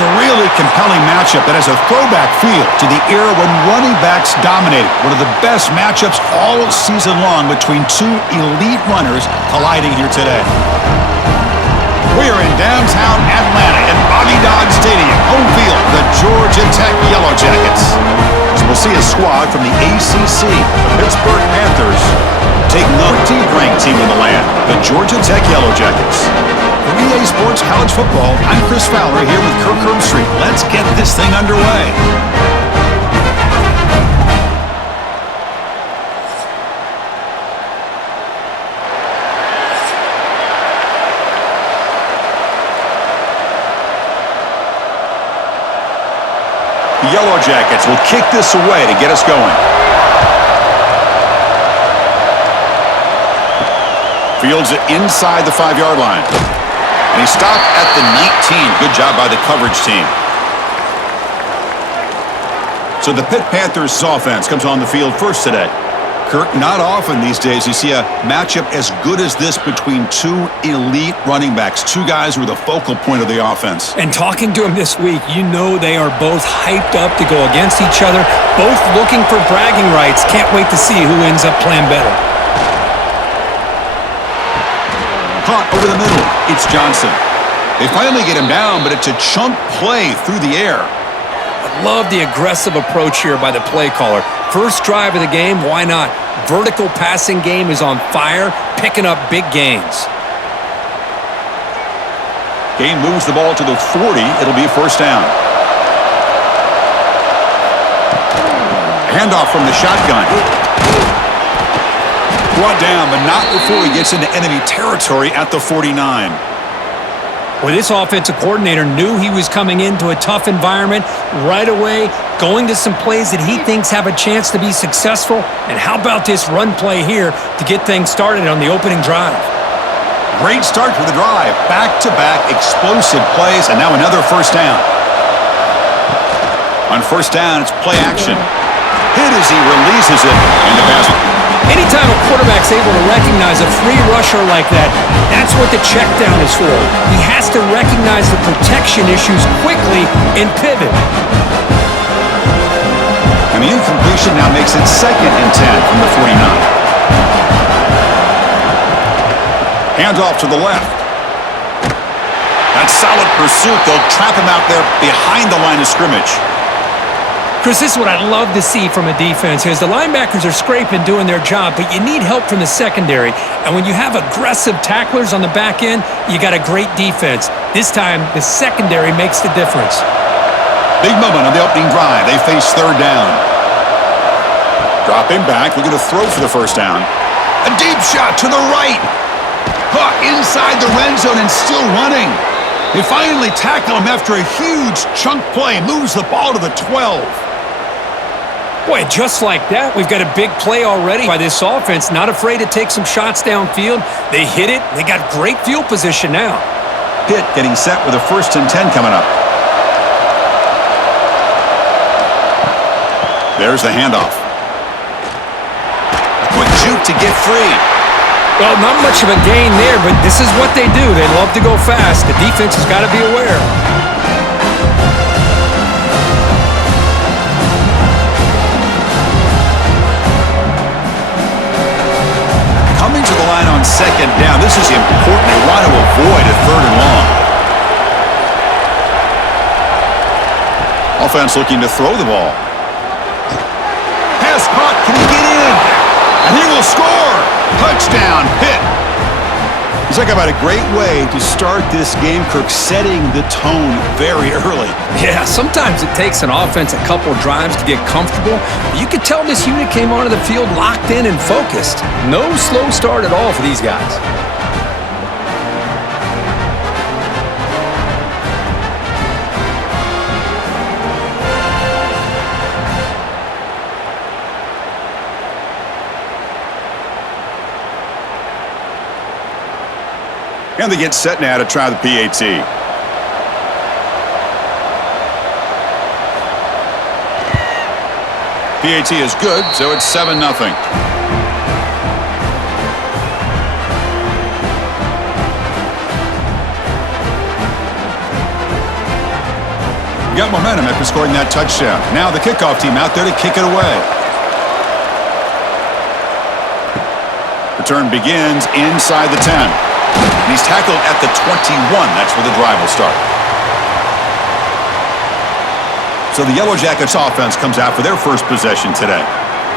It's a really compelling matchup that has a throwback feel to the era when running backs dominated. One of the best matchups all season long between two elite runners colliding here today. We are in downtown Atlanta at Bobby Dodd Stadium, home field, the Georgia Tech Yellow Jackets. So we'll see a squad from the ACC, the Pittsburgh Panthers, taking on the 14th-ranked team in the land, the Georgia Tech Yellow Jackets. For EA Sports College Football, I'm Chris Fowler here with Kirk Herbstreit. Let's get this thing underway. The Yellow Jackets will kick this away to get us going. Fields it inside the 5-yard line. And he stopped at the 19. Good job by the coverage team. So the Pitt Panthers offense comes on the field first today. Kirk, not often these days you see a matchup as good as this between two elite running backs, two guys who are the focal point of the offense. And talking to them this week, you know they are both hyped up to go against each other, both looking for bragging rights. Can't wait to see who ends up playing better. Caught over the middle. It's Johnson. They finally get him down, but it's a chunk play through the air. I love the aggressive approach here by the play caller. First drive of the game, why not? Vertical passing game is on fire, picking up big gains. Gain moves the ball to the 40. It'll be a first down. Handoff from the shotgun. Brought down, but not before he gets into enemy territory at the 49. Well, this offensive coordinator knew he was coming into a tough environment right away, going to some plays that he thinks have a chance to be successful. And how about this run play here to get things started on the opening drive? Great start to the drive. Back-to-back explosive plays, and now another first down. On first down, it's play action. Hit as he releases it in the basket. Anytime a quarterback's able to recognize a free rusher like that, that's what the check down is for. He has to recognize the protection issues quickly and pivot. And the incompletion now makes it 2nd and 10 from the 49. Hands off to the left. That's solid pursuit. They'll trap him out there behind the line of scrimmage. Chris, this is what I love to see from a defense is the linebackers are scraping, doing their job, but you need help from the secondary. And when you have aggressive tacklers on the back end, you got a great defense. This time, the secondary makes the difference. Big moment on the opening drive. They face third down. Dropping back, looking to throw for the first down. A deep shot to the right. Caught inside the red zone and still running. They finally tackle him after a huge chunk play. Moves the ball to the 12. Boy, just like that, we've got a big play already by this offense. Not afraid to take some shots downfield. They hit it. They got great field position now. Pitt getting set with a 1st and 10 coming up. There's the handoff. A quick juke to get free. Well, not much of a gain there, but this is what they do. They love to go fast. The defense has got to be aware. Coming to the line on 2nd down. This is important. They want to avoid a 3rd and long. Offense looking to throw the ball. Pass caught. Can he get in? And he will score. Touchdown, Pitt. He's talking about a great way to start this game, Kirk, setting the tone very early. Yeah, sometimes it takes an offense a couple drives to get comfortable. You could tell this unit came onto the field locked in and focused. No slow start at all for these guys. And they get set now to try the PAT. PAT is good, so it's 7-0. got momentum after scoring that touchdown. Now the kickoff team out there to kick it away. Return begins inside the 10. And he's tackled at the 21. That's where the drive will start. So the Yellow Jackets offense comes out for their first possession today.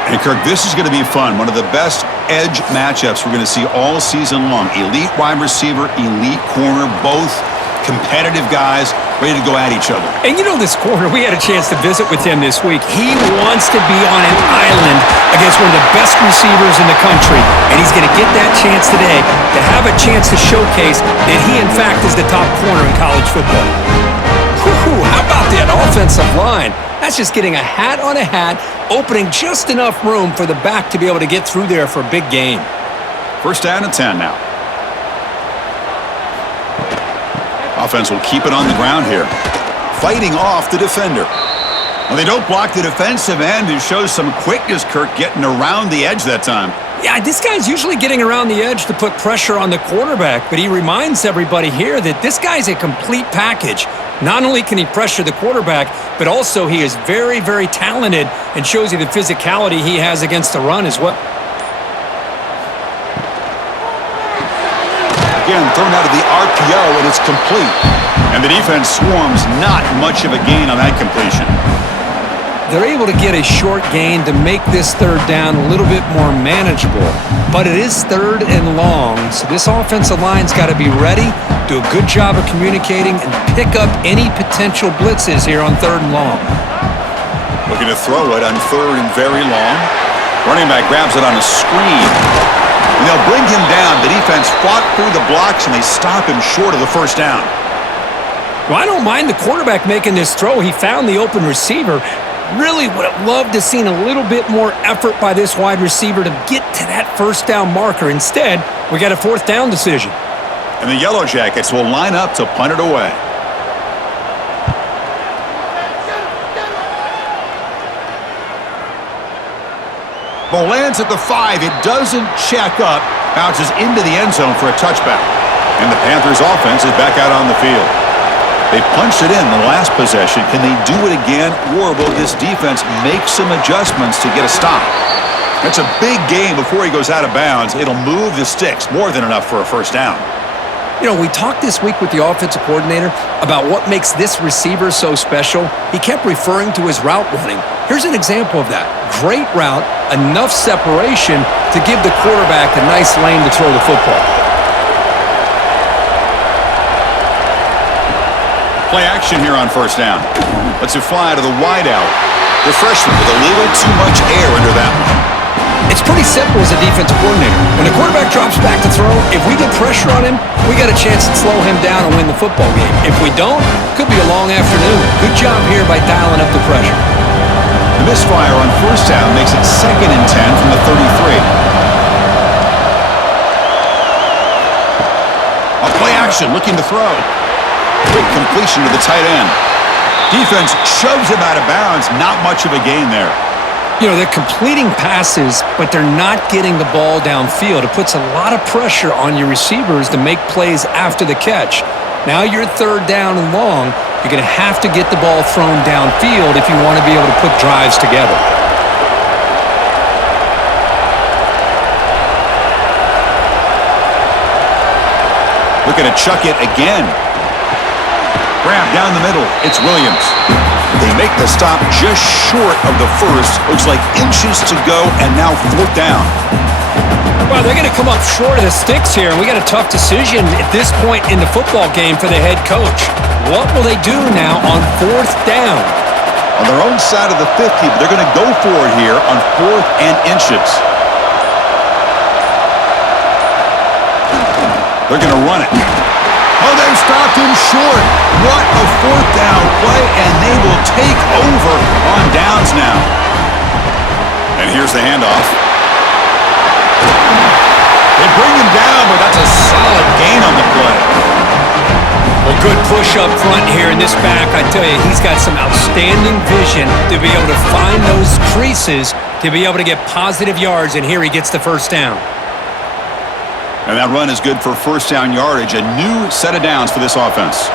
And Kirk, this is going to be fun. One of the best edge matchups we're going to see all season long. Elite wide receiver, elite corner, both competitive guys ready to go at each other. And you know this corner, we had a chance to visit with him this week. He wants to be on an island against one of the best receivers in the country. And he's going to get that chance today to have a chance to showcase that he, in fact, is the top corner in college football. Whew, how about that offensive line? That's just getting a hat on a hat, opening just enough room for the back to be able to get through there for a big gain. First down and 10 now. Offense will keep it on the ground here. Fighting off the defender. Well, they don't block the defensive end, who shows some quickness, Kirk, getting around the edge that time. Yeah, this guy's usually getting around the edge to put pressure on the quarterback, but he reminds everybody here that this guy's a complete package. Not only can he pressure the quarterback, but also he is very, very talented and shows you the physicality he has against the run as well. Again, thrown out of the RPO, and it's complete. And the defense swarms, not much of a gain on that completion. They're able to get a short gain to make this third down a little bit more manageable. But it is third and long, so this offensive line's got to be ready, do a good job of communicating, and pick up any potential blitzes here on third and long. Looking to throw it on third and very long. Running back grabs it on a screen. And they'll bring him down. The defense fought through the blocks, and they stop him short of the first down. Well, I don't mind the quarterback making this throw. He found the open receiver. Really would have loved to have seen a little bit more effort by this wide receiver to get to that first down marker. Instead, we got a fourth down decision. And the Yellow Jackets will line up to punt it away. Ball lands at the 5. It doesn't check up. Bounces into the end zone for a touchback. And the Panthers offense is back out on the field. They punched it in the last possession. Can they do it again, or will this defense make some adjustments to get a stop? That's a big game before he goes out of bounds. It'll move the sticks more than enough for a first down. You know, we talked this week with the offensive coordinator about what makes this receiver so special. He kept referring to his route running. Here's an example of that. Great route, enough separation to give the quarterback a nice lane to throw the football. Play action here on first down. Let's it fly to the wideout. The freshman with a little too much air under that one. It's pretty simple as a defensive coordinator. When the quarterback drops back to throw, if we get pressure on him, we got a chance to slow him down and win the football game. If we don't, could be a long afternoon. Good job here by dialing up the pressure. The misfire on first down makes it 2nd and 10 from the 33. A play action looking to throw. Quick completion to the tight end. Defense shoves him out of bounds. Not much of a gain there. You know, they're completing passes, but they're not getting the ball downfield. It puts a lot of pressure on your receivers to make plays after the catch. Now you're third down and long. You're going to have to get the ball thrown downfield if you want to be able to put drives together. Looking to chuck it again. Grab down the middle. It's Williams. They make the stop just short of the first. Looks like inches to go, and now fourth down. Well, they're going to come up short of the sticks here, and we got a tough decision at this point in the football game for the head coach. What will they do now on fourth down? On their own side of the 50, but they're going to go for it here on 4th and inches. They're going to run it. Oh, they've stopped him short. What a fourth down play, and they will take over on downs now. And here's the handoff. They bring him down, but that's a solid gain on the play. Well, good push up front here in this back. I tell you, he's got some outstanding vision to be able to find those creases, to be able to get positive yards, and here he gets the first down. And that run is good for first down yardage, a new set of downs for this offense.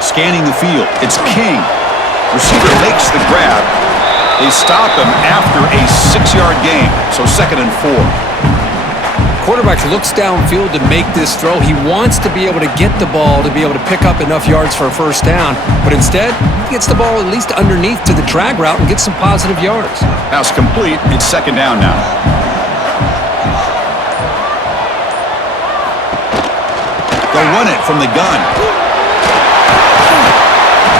Scanning the field. It's King. Receiver makes the grab. They stop him after a 6-yard gain. So 2nd and 4. Quarterback looks downfield to make this throw. He wants to be able to get the ball to be able to pick up enough yards for a first down, but instead, he gets the ball at least underneath to the drag route and gets some positive yards. Pass complete. It's 2nd down now. They'll run it from the gun.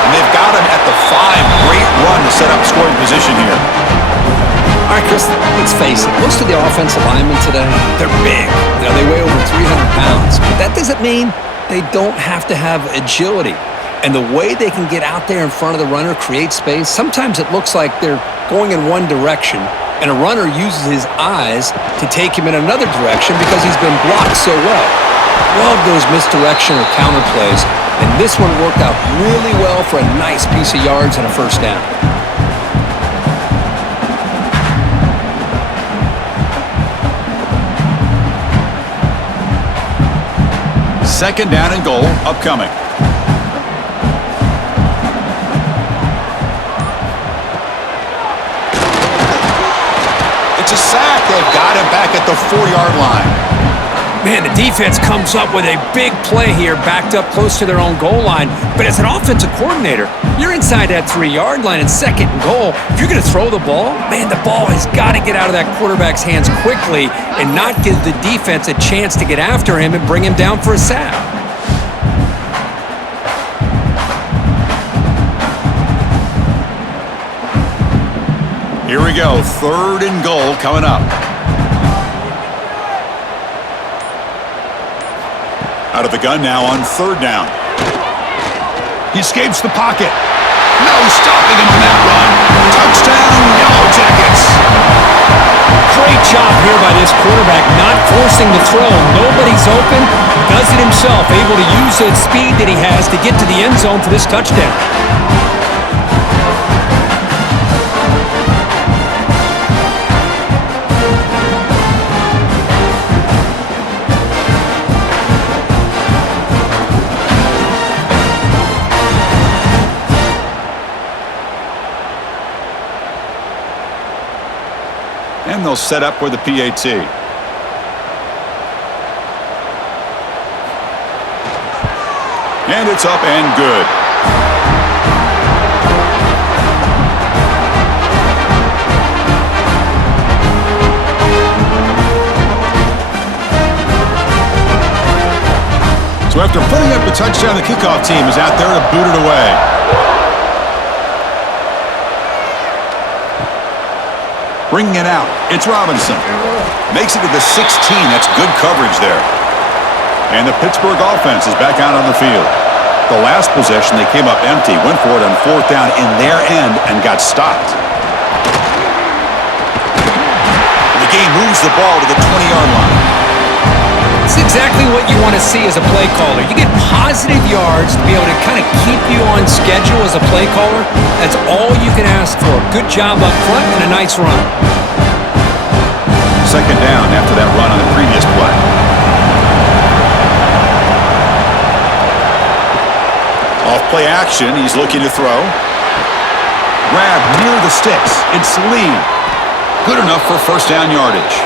And they've got him at the 5. Great run to set up scoring position here. All right, Chris, let's face it. Most of the offensive linemen today, they're big. You know, they weigh over 300 pounds. But that doesn't mean they don't have to have agility. And the way they can get out there in front of the runner, create space, sometimes it looks like they're going in one direction, and a runner uses his eyes to take him in another direction because he's been blocked so well. Love those misdirection or counter plays, and this one worked out really well for a nice piece of yards and a first down. 2nd down and goal upcoming. It's a sack. They've got him back at the 4-yard line. Man, the defense comes up with a big play here, backed up close to their own goal line. But as an offensive coordinator, you're inside that 3-yard line in 2nd and goal. If you're going to throw the ball, man, the ball has got to get out of that quarterback's hands quickly and not give the defense a chance to get after him and bring him down for a sack. Here we go, 3rd and goal coming up. Out of the gun now on 3rd down. He escapes the pocket. No stopping him on that run. Touchdown, Yellow Jackets. Great job here by this quarterback, not forcing the throw. Nobody's open. Does it himself, able to use the speed that he has to get to the end zone for this touchdown. And they'll set up with the PAT. And it's up and good. So after putting up the touchdown, the kickoff team is out there to boot it away. Bringing it out, it's Robinson. Makes it to the 16. That's good coverage there. And the Pittsburgh offense is back out on the field. The last possession, they came up empty, went for it on 4th down in their end and got stopped. The game moves the ball to the 20-yard line. It's exactly what you want to see as a play caller. You get positive yards to be able to kind of keep you on schedule as a play caller. That's all you can ask for. Good job up front and a nice run. 2nd down after that run on the previous play. Off play action, he's looking to throw. Grab near the sticks. It's Lee. Good enough for first down yardage.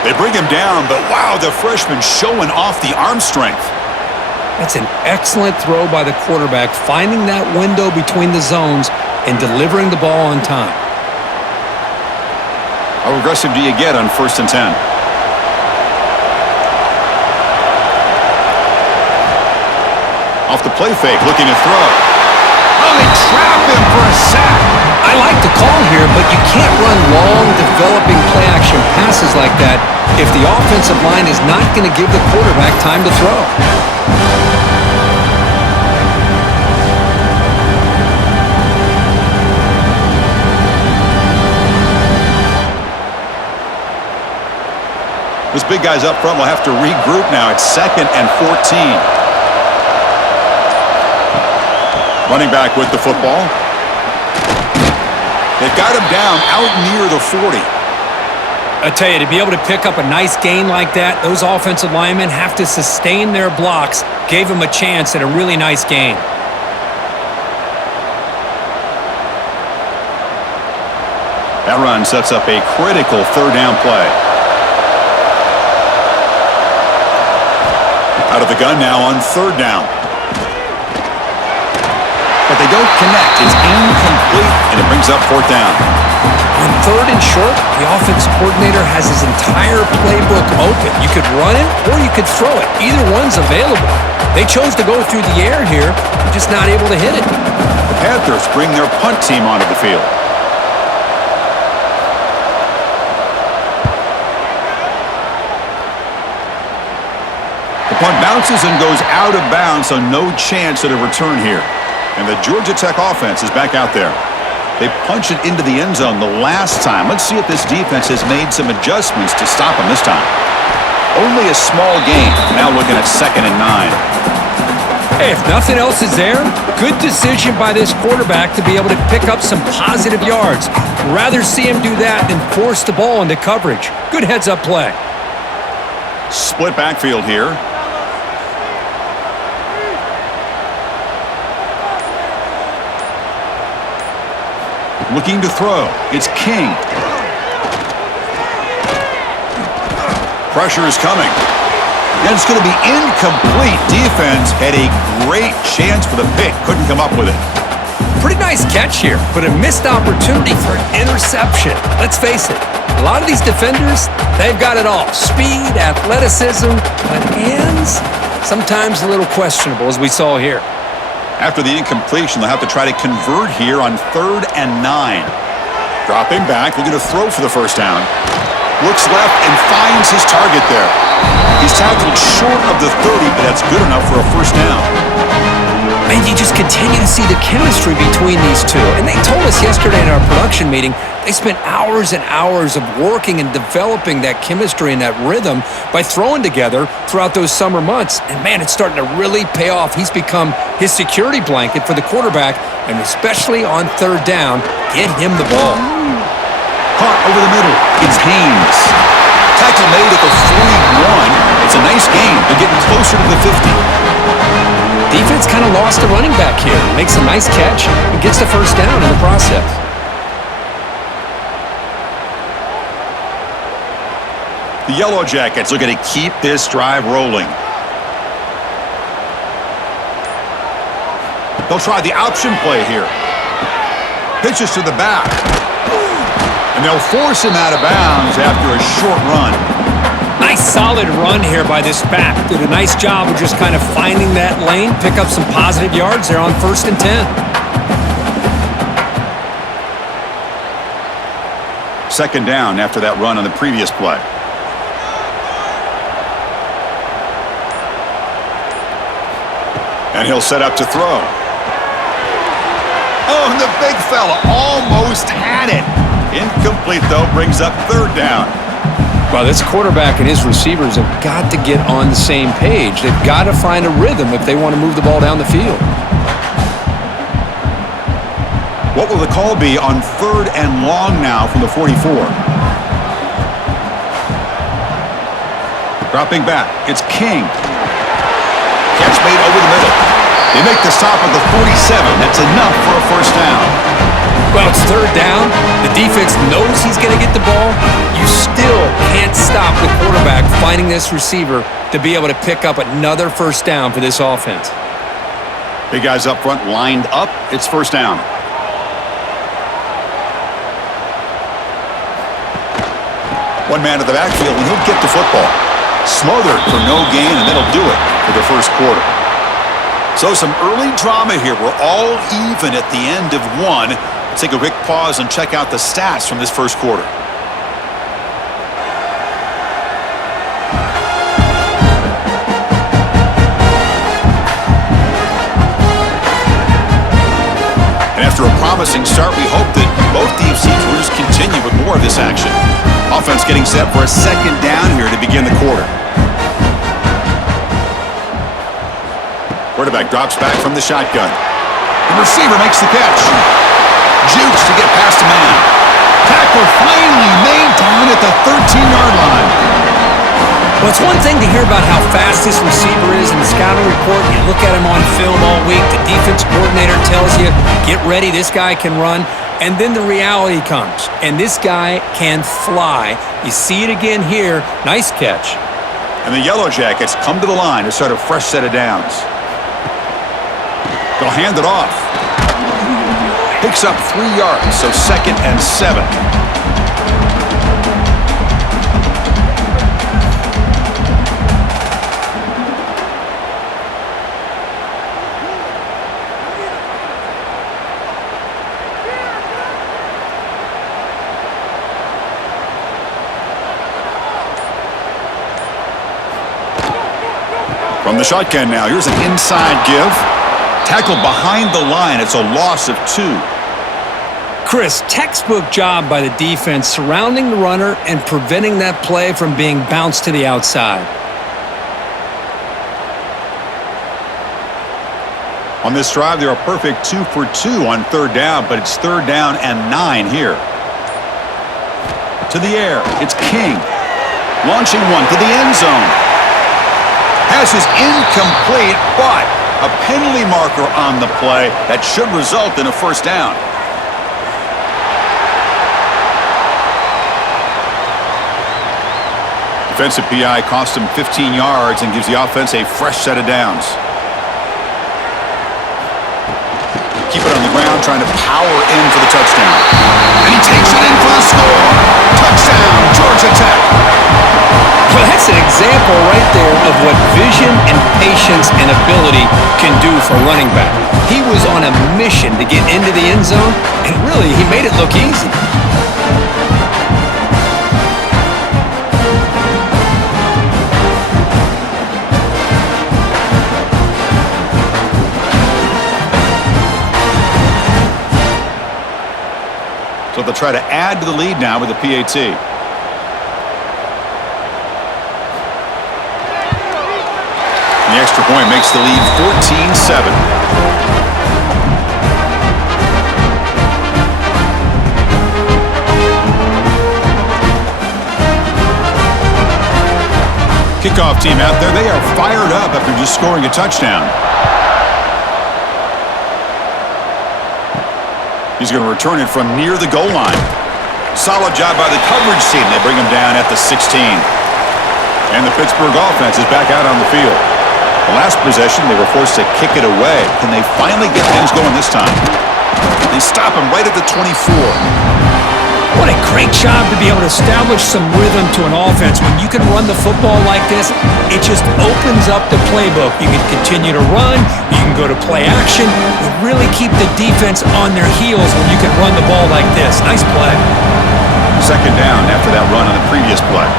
They bring him down, but wow, the freshman showing off the arm strength. That's an excellent throw by the quarterback, finding that window between the zones and delivering the ball on time. How aggressive do you get on 1st and 10? Off the play fake, looking to throw. Oh, they trap him for a sack. I like the call here, but you can't run long, developing play-action passes like that if the offensive line is not going to give the quarterback time to throw. This big guy's up front will have to regroup now. It's 2nd and 14. Running back with the football. They've got him down out near the 40. I tell you, to be able to pick up a nice gain like that, those offensive linemen have to sustain their blocks. Gave him a chance at a really nice gain. That run sets up a critical third down play. Out of the gun now on third down. But they don't connect. It's incomplete, and it brings up fourth down. On third and short, the offense coordinator has his entire playbook open. You could run it or you could throw it. Either one's available. They chose to go through the air here, just not able to hit it. The Panthers bring their punt team onto the field. The punt bounces and goes out of bounds, so no chance at a return here. And the Georgia Tech offense is back out there. They punch it into the end zone the last time. Let's see if this defense has made some adjustments to stop them this time. Only a small gain. Now looking at 2nd and 9. Hey, if nothing else is there, good decision by this quarterback to be able to pick up some positive yards. Rather see him do that than force the ball into coverage. Good heads-up play. Split backfield here. Looking to throw. It's King. Pressure is coming. And it's going to be incomplete. Defense had a great chance for the pick. Couldn't come up with it. Pretty nice catch here, but a missed opportunity for an interception. Let's face it, a lot of these defenders, they've got it all. Speed, athleticism, but hands, sometimes a little questionable, as we saw here. After the incompletion, they'll have to try to convert here on 3rd and 9. Dropping back, looking to throw for the first down. Looks left and finds his target there. He's tackled short of the 30, but that's good enough for a first down. And you just continue to see the chemistry between these two. And they told us yesterday in our production meeting, they spent hours and hours of working and developing that chemistry and that rhythm by throwing together throughout those summer months. And man, it's starting to really pay off. He's become his security blanket for the quarterback, and especially on 3rd down, get him the ball. Caught over the middle. It's Haynes. Tackle made at the 41. It's a nice gain. They're getting closer to the 50. Defense kind of lost the running back here. Makes a nice catch and gets the first down in the process. The Yellow Jackets looking to keep this drive rolling. They'll try the option play here. Pitches to the back. And they'll force him out of bounds after a short run. Nice solid run here by this back. Did a nice job of just kind of finding that lane, pick up some positive yards there on 1st and 10. 2nd down after that run on the previous play. And he'll set up to throw. Oh, and the big fella almost had it. Incomplete, though, brings up 3rd down. Well, this quarterback and his receivers have got to get on the same page. They've got to find a rhythm if they want to move the ball down the field. What will the call be on 3rd and long now from the 44? Dropping back, it's King. Catch made over the middle. They make the stop at the 47. That's enough for a first down. Well, it's 3rd down. The defense knows he's going to get the ball. You still can't stop the quarterback finding this receiver to be able to pick up another first down for this offense. Big guys up front lined up. It's first down. One man to the backfield, and he'll get the football. Smothered for no gain, and that'll do it for the first quarter. So some early drama here. We're all even at the end of one. Let's take a quick pause and check out the stats from this first quarter. And after a promising start, we hope that both teams will just continue with more of this action. Offense getting set for a 2nd down here to begin the quarter. Quarterback drops back from the shotgun. The receiver makes the catch. Jukes to get past a man. Tackle finally made down at the 13-yard line. Well, it's one thing to hear about how fast this receiver is in the scouting report. You look at him on film all week. The defense coordinator tells you, get ready, this guy can run. And then the reality comes, and this guy can fly. You see it again here. Nice catch. And the Yellow Jackets come to the line to start a fresh set of downs. They'll hand it off. Picks up 3 yards, so 2nd and 7. From the shotgun now, here's an inside give. Tackled behind the line. It's a loss of 2. Chris, textbook job by the defense surrounding the runner and preventing that play from being bounced to the outside. On this drive, they're a perfect 2 for 2 on 3rd down, but it's 3rd down and 9 here. To the air, it's King. Launching one to the end zone. Pass is incomplete, but a penalty marker on the play that should result in a 1st down. Defensive PI cost him 15 yards and gives the offense a fresh set of downs. Keep it on the ground, trying to power in for the touchdown. And he takes it in for the score. Touchdown, Georgia Tech. Well, that's an example right there of what vision and patience and ability can do for a running back. He was on a mission to get into the end zone, and really, he made it look easy. So they'll try to add to the lead now with a PAT. The extra point makes the lead 14-7. Kickoff team out there. They are fired up after just scoring a touchdown. He's going to return it from near the goal line. Solid job by the coverage team. They bring him down at the 16. And the Pittsburgh offense is back out on the field. The last possession, they were forced to kick it away. Can they finally get things going this time? They stop him right at the 24. What a great job to be able to establish some rhythm to an offense. When you can run the football like this, it just opens up the playbook. You can continue to run. You can go to play action. You really keep the defense on their heels when you can run the ball like this. Nice play. 2nd down after that run on the previous play.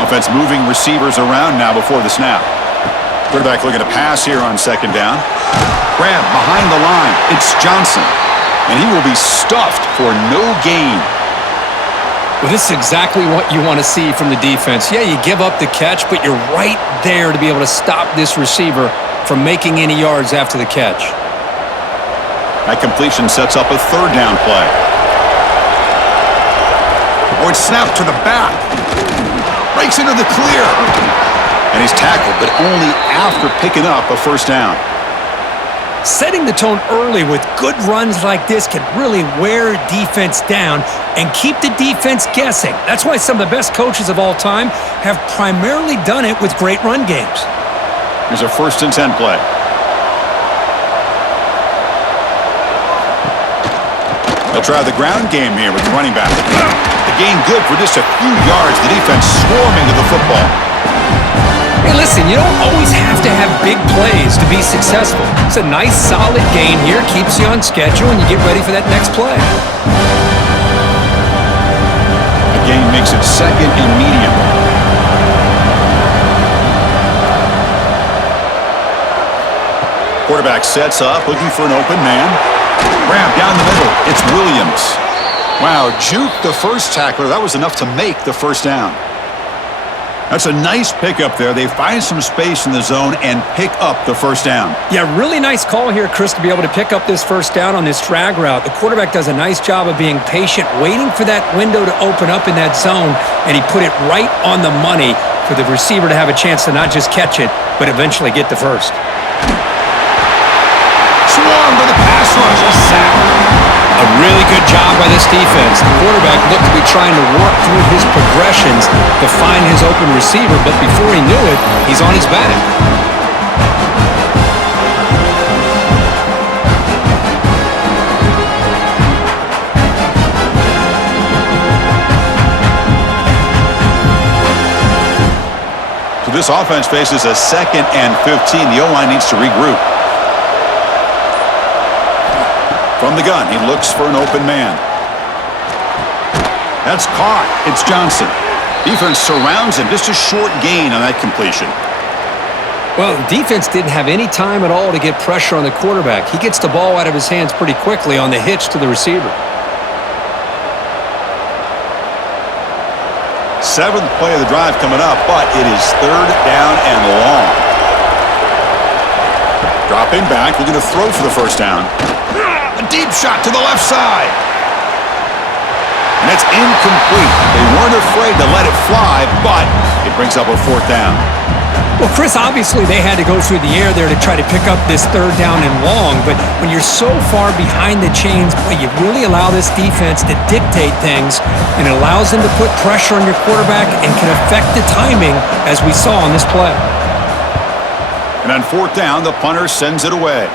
Offense moving receivers around now before the snap. Quarterback looking to pass here on 2nd down. Grab behind the line. It's Johnson. And he will be stuffed for no gain. Well, this is exactly what you want to see from the defense. Yeah, you give up the catch, but you're right there to be able to stop this receiver from making any yards after the catch. That completion sets up a 3rd down play. Oh, it's snapped to the back. Breaks into the clear. And he's tackled, but only after picking up a 1st down. Setting the tone early with good runs like this can really wear defense down and keep the defense guessing. That's why some of the best coaches of all time have primarily done it with great run games. Here's a 1st and 10 play. They'll try the ground game here with the running back. The gain good for just a few yards. The defense swarming to the football. Hey, listen, you don't always have to have big plays to be successful. It's a nice, solid gain here. Keeps you on schedule, and you get ready for that next play. The gain makes it 2nd and medium. Quarterback sets up, looking for an open man. Grab down the middle. It's Williams. Wow, juke the first tackler. That was enough to make the 1st down. That's a nice pickup there. They find some space in the zone and pick up the first down. Yeah, really nice call here, Chris, to be able to pick up this first down on this drag route. The quarterback does a nice job of being patient, waiting for that window to open up in that zone, and he put it right on the money for the receiver to have a chance to not just catch it, but eventually get the first. Swarmed by the pass rush, a sack. A really good job by this defense. The quarterback looked to be trying to work through his progressions to find his open receiver, but before he knew it, he's on his back. So this offense faces a 2nd and 15. The O-line needs to regroup. From the gun, he looks for an open man. That's caught. It's Johnson. Defense surrounds him. Just a short gain on that completion. Well, the defense didn't have any time at all to get pressure on the quarterback. He gets the ball out of his hands pretty quickly on the hitch to the receiver. 7th play of the drive coming up, but it is 3rd down and long. Dropping back, looking to throw for the first down. A deep shot to the left side. And it's incomplete. They weren't afraid to let it fly, but it brings up a 4th down. Well, Chris, obviously they had to go through the air there to try to pick up this 3rd down and long, but when you're so far behind the chains, boy, you really allow this defense to dictate things, and it allows them to put pressure on your quarterback and can affect the timing, as we saw on this play. And on 4th down, the punter sends it away.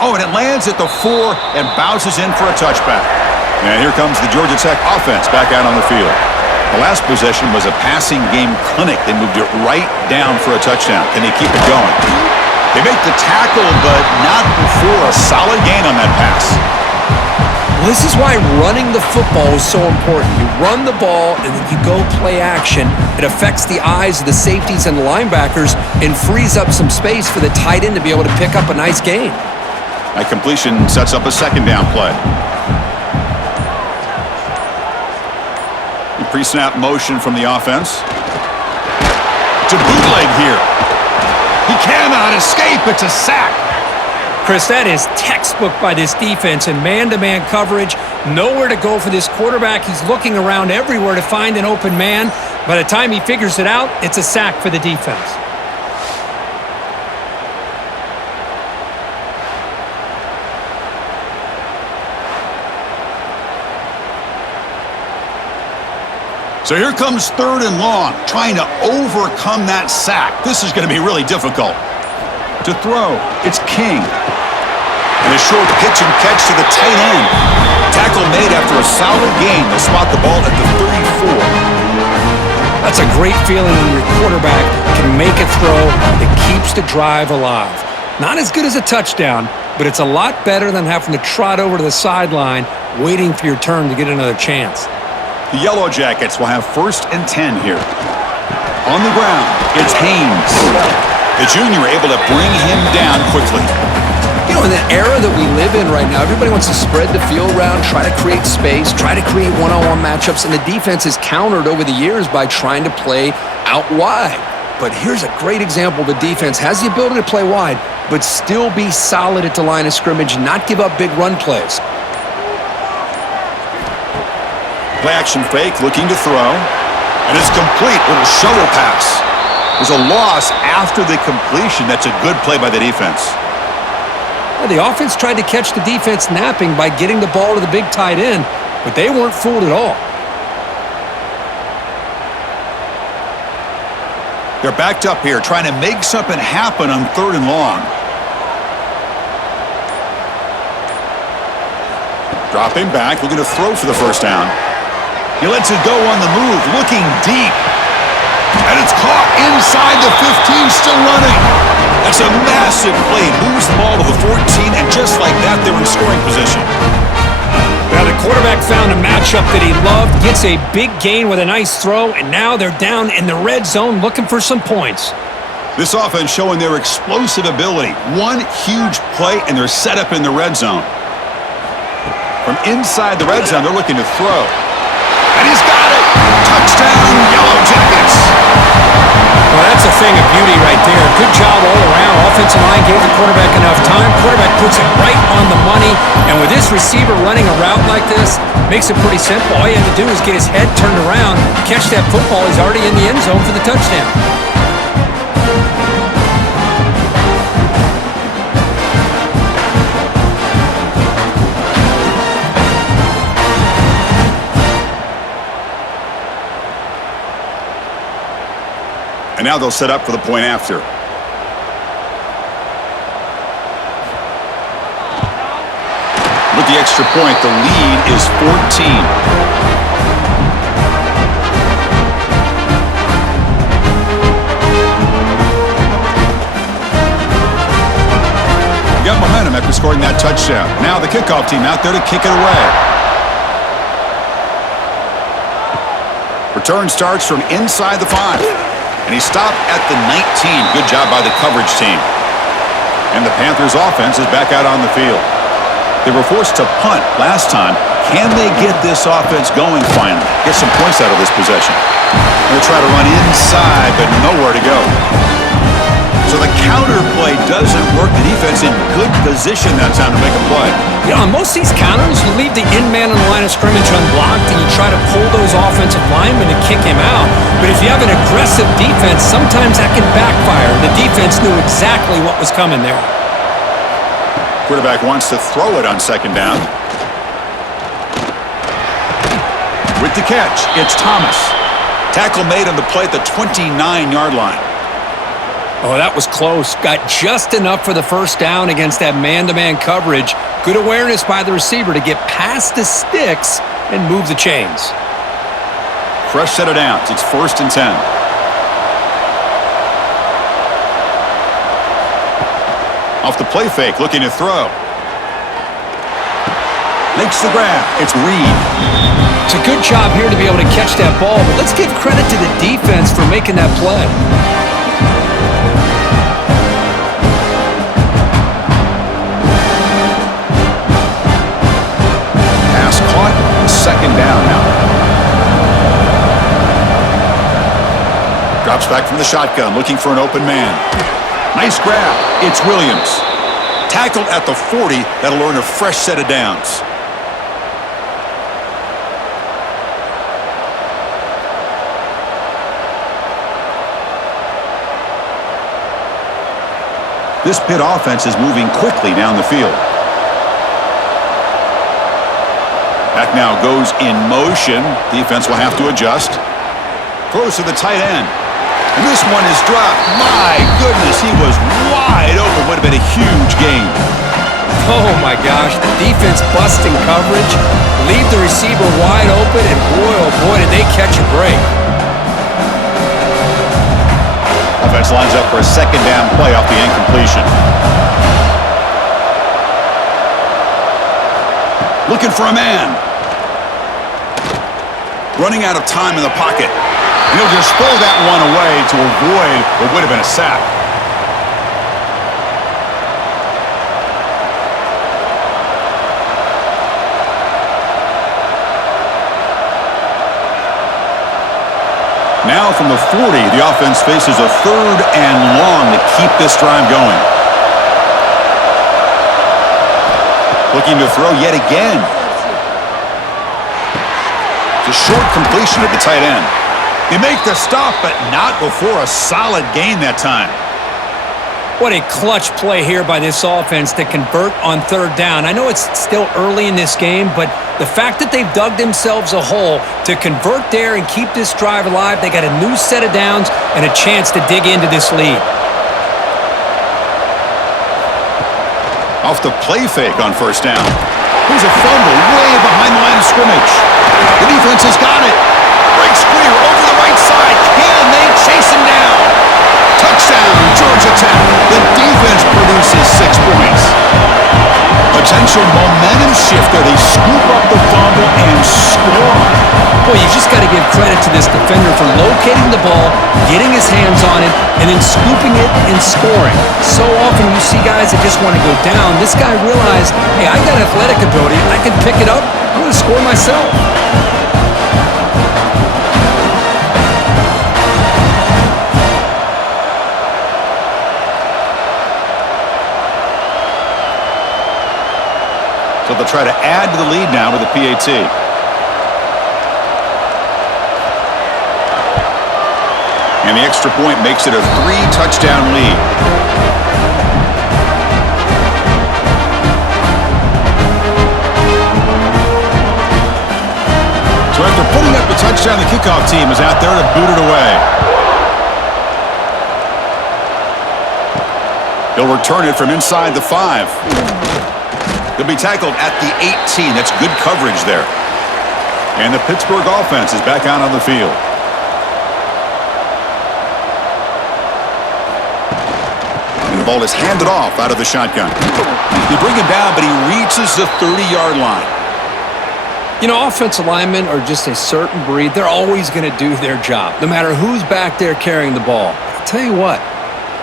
Oh, and it lands at the 4 and bounces in for a touchback. And here comes the Georgia Tech offense back out on the field. The last possession was a passing game clinic. They moved it right down for a touchdown. Can they keep it going? They make the tackle, but not before a solid gain on that pass. Well, this is why running the football is so important. You run the ball, and then you go play action. It affects the eyes of the safeties and the linebackers and frees up some space for the tight end to be able to pick up a nice gain. That completion sets up a 2nd down play. Pre-snap motion from the offense. To bootleg here. He cannot escape. It's a sack. Chris, that is textbook by this defense in man-to-man coverage. Nowhere to go for this quarterback. He's looking around everywhere to find an open man. By the time he figures it out, it's a sack for the defense. So here comes 3rd and long, trying to overcome that sack. This is going to be really difficult. To throw, it's King. And a short pitch and catch to the tight end. Tackle made after a solid gain. They'll spot the ball at the 34. That's a great feeling when your quarterback can make a throw that keeps the drive alive. Not as good as a touchdown, but it's a lot better than having to trot over to the sideline waiting for your turn to get another chance. The Yellow Jackets will have 1st and 10 here. On the ground, it's Haynes. The junior able to bring him down quickly. You know, in the era that we live in right now, everybody wants to spread the field around, try to create space, try to create one-on-one matchups, and the defense is countered over the years by trying to play out wide. But here's a great example. The defense has the ability to play wide, but still be solid at the line of scrimmage, not give up big run plays. Play action fake, looking to throw. And it's complete. Little shovel pass. There's a loss after the completion. That's a good play by the defense. Well, the offense tried to catch the defense napping by getting the ball to the big tight end, but they weren't fooled at all. They're backed up here, trying to make something happen on 3rd and long. Dropping back, looking to throw for the first down. He lets it go on the move, looking deep. And it's caught inside the 15, still running. That's a massive play. Moves the ball to the 14, and just like that, they're in scoring position. Now the quarterback found a matchup that he loved, gets a big gain with a nice throw, and now they're down in the red zone looking for some points. This offense showing their explosive ability. One huge play, and they're set up in the red zone. From inside the red zone, they're looking to throw. And he's got it! Touchdown, Yellow Jackets. Well, that's a thing of beauty right there. Good job all around. Offensive line gave the quarterback enough time. Quarterback puts it right on the money. And with this receiver running a route like this, makes it pretty simple. All you have to do is get his head turned around, catch that football. He's already in the end zone for the touchdown. And now they'll set up for the point after. With the extra point, the lead is 14. Got momentum after scoring that touchdown. Now the kickoff team out there to kick it away. Return starts from inside the 5. And he stopped at the 19. Good job by the coverage team. And the Panthers offense is back out on the field. They were forced to punt last time. Can they get this offense going finally? Get some points out of this possession. They'll try to run inside, but nowhere to go. So the counter play doesn't work. The defense in good position that time to make a play. You know, on most of these counters, you leave the in man on the line of scrimmage unblocked and you try to pull those offensive linemen to kick him out. But if you have an aggressive defense, sometimes that can backfire. The defense knew exactly what was coming there. Quarterback wants to throw it on second down. With the catch, it's Thomas. Tackle made on the play at the 29-yard line. Oh, that was close. Got just enough for the first down against that man-to-man coverage. Good awareness by the receiver to get past the sticks and move the chains. Fresh set of downs. It's 1st and 10. Off the play fake, looking to throw. Makes the grab. It's Reed. It's a good job here to be able to catch that ball, but let's give credit to the defense for making that play. Second down now. Drops back from the shotgun, looking for an open man. Nice grab. It's Williams. Tackled at the 40. That'll earn a fresh set of downs. This Pitt offense is moving quickly down the field. Back now goes in motion. Defense will have to adjust. Throws to the tight end. And this one is dropped. My goodness, he was wide open. Would have been a huge gain. Oh, my gosh. The defense busting coverage. Leave the receiver wide open, and boy, oh boy, did they catch a break. Offense lines up for a second down play off the incompletion. Looking for a man. Running out of time in the pocket. And he'll just throw that one away to avoid what would have been a sack. Now from the 40, the offense faces a 3rd and long to keep this drive going. Looking to throw yet again. It's a short completion at the tight end. They make the stop, but not before a solid gain that time. What a clutch play here by this offense to convert on 3rd down. I know it's still early in this game, but the fact that they've dug themselves a hole to convert there and keep this drive alive, they got a new set of downs and a chance to dig into this lead. Off the play fake on 1st down. Here's a fumble way behind the line of scrimmage. The defense has got it. Breaks clear over the right side. Can they chase him down? Touchdown, Georgia Tech. The defense produces 6 points. Potential momentum shifter. They scoop up the fumble and score. Boy, you just got to give credit to this defender for locating the ball, getting his hands on it, and then scooping it and scoring. So often you see guys that just want to go down. This guy realized, hey, I got athletic ability. I can pick it up. I'm going to score myself. So they'll try to add to the lead now with a PAT. And the extra point makes it a 3-touchdown lead. So after putting up a touchdown, the kickoff team is out there to boot it away. He'll return it from inside the 5. He'll be tackled at the 18. That's good coverage there. And the Pittsburgh offense is back out on the field. And the ball is handed off out of the shotgun. They bring him down, but he reaches the 30-yard line. You know, offensive linemen are just a certain breed. They're always going to do their job, no matter who's back there carrying the ball. I'll tell you what,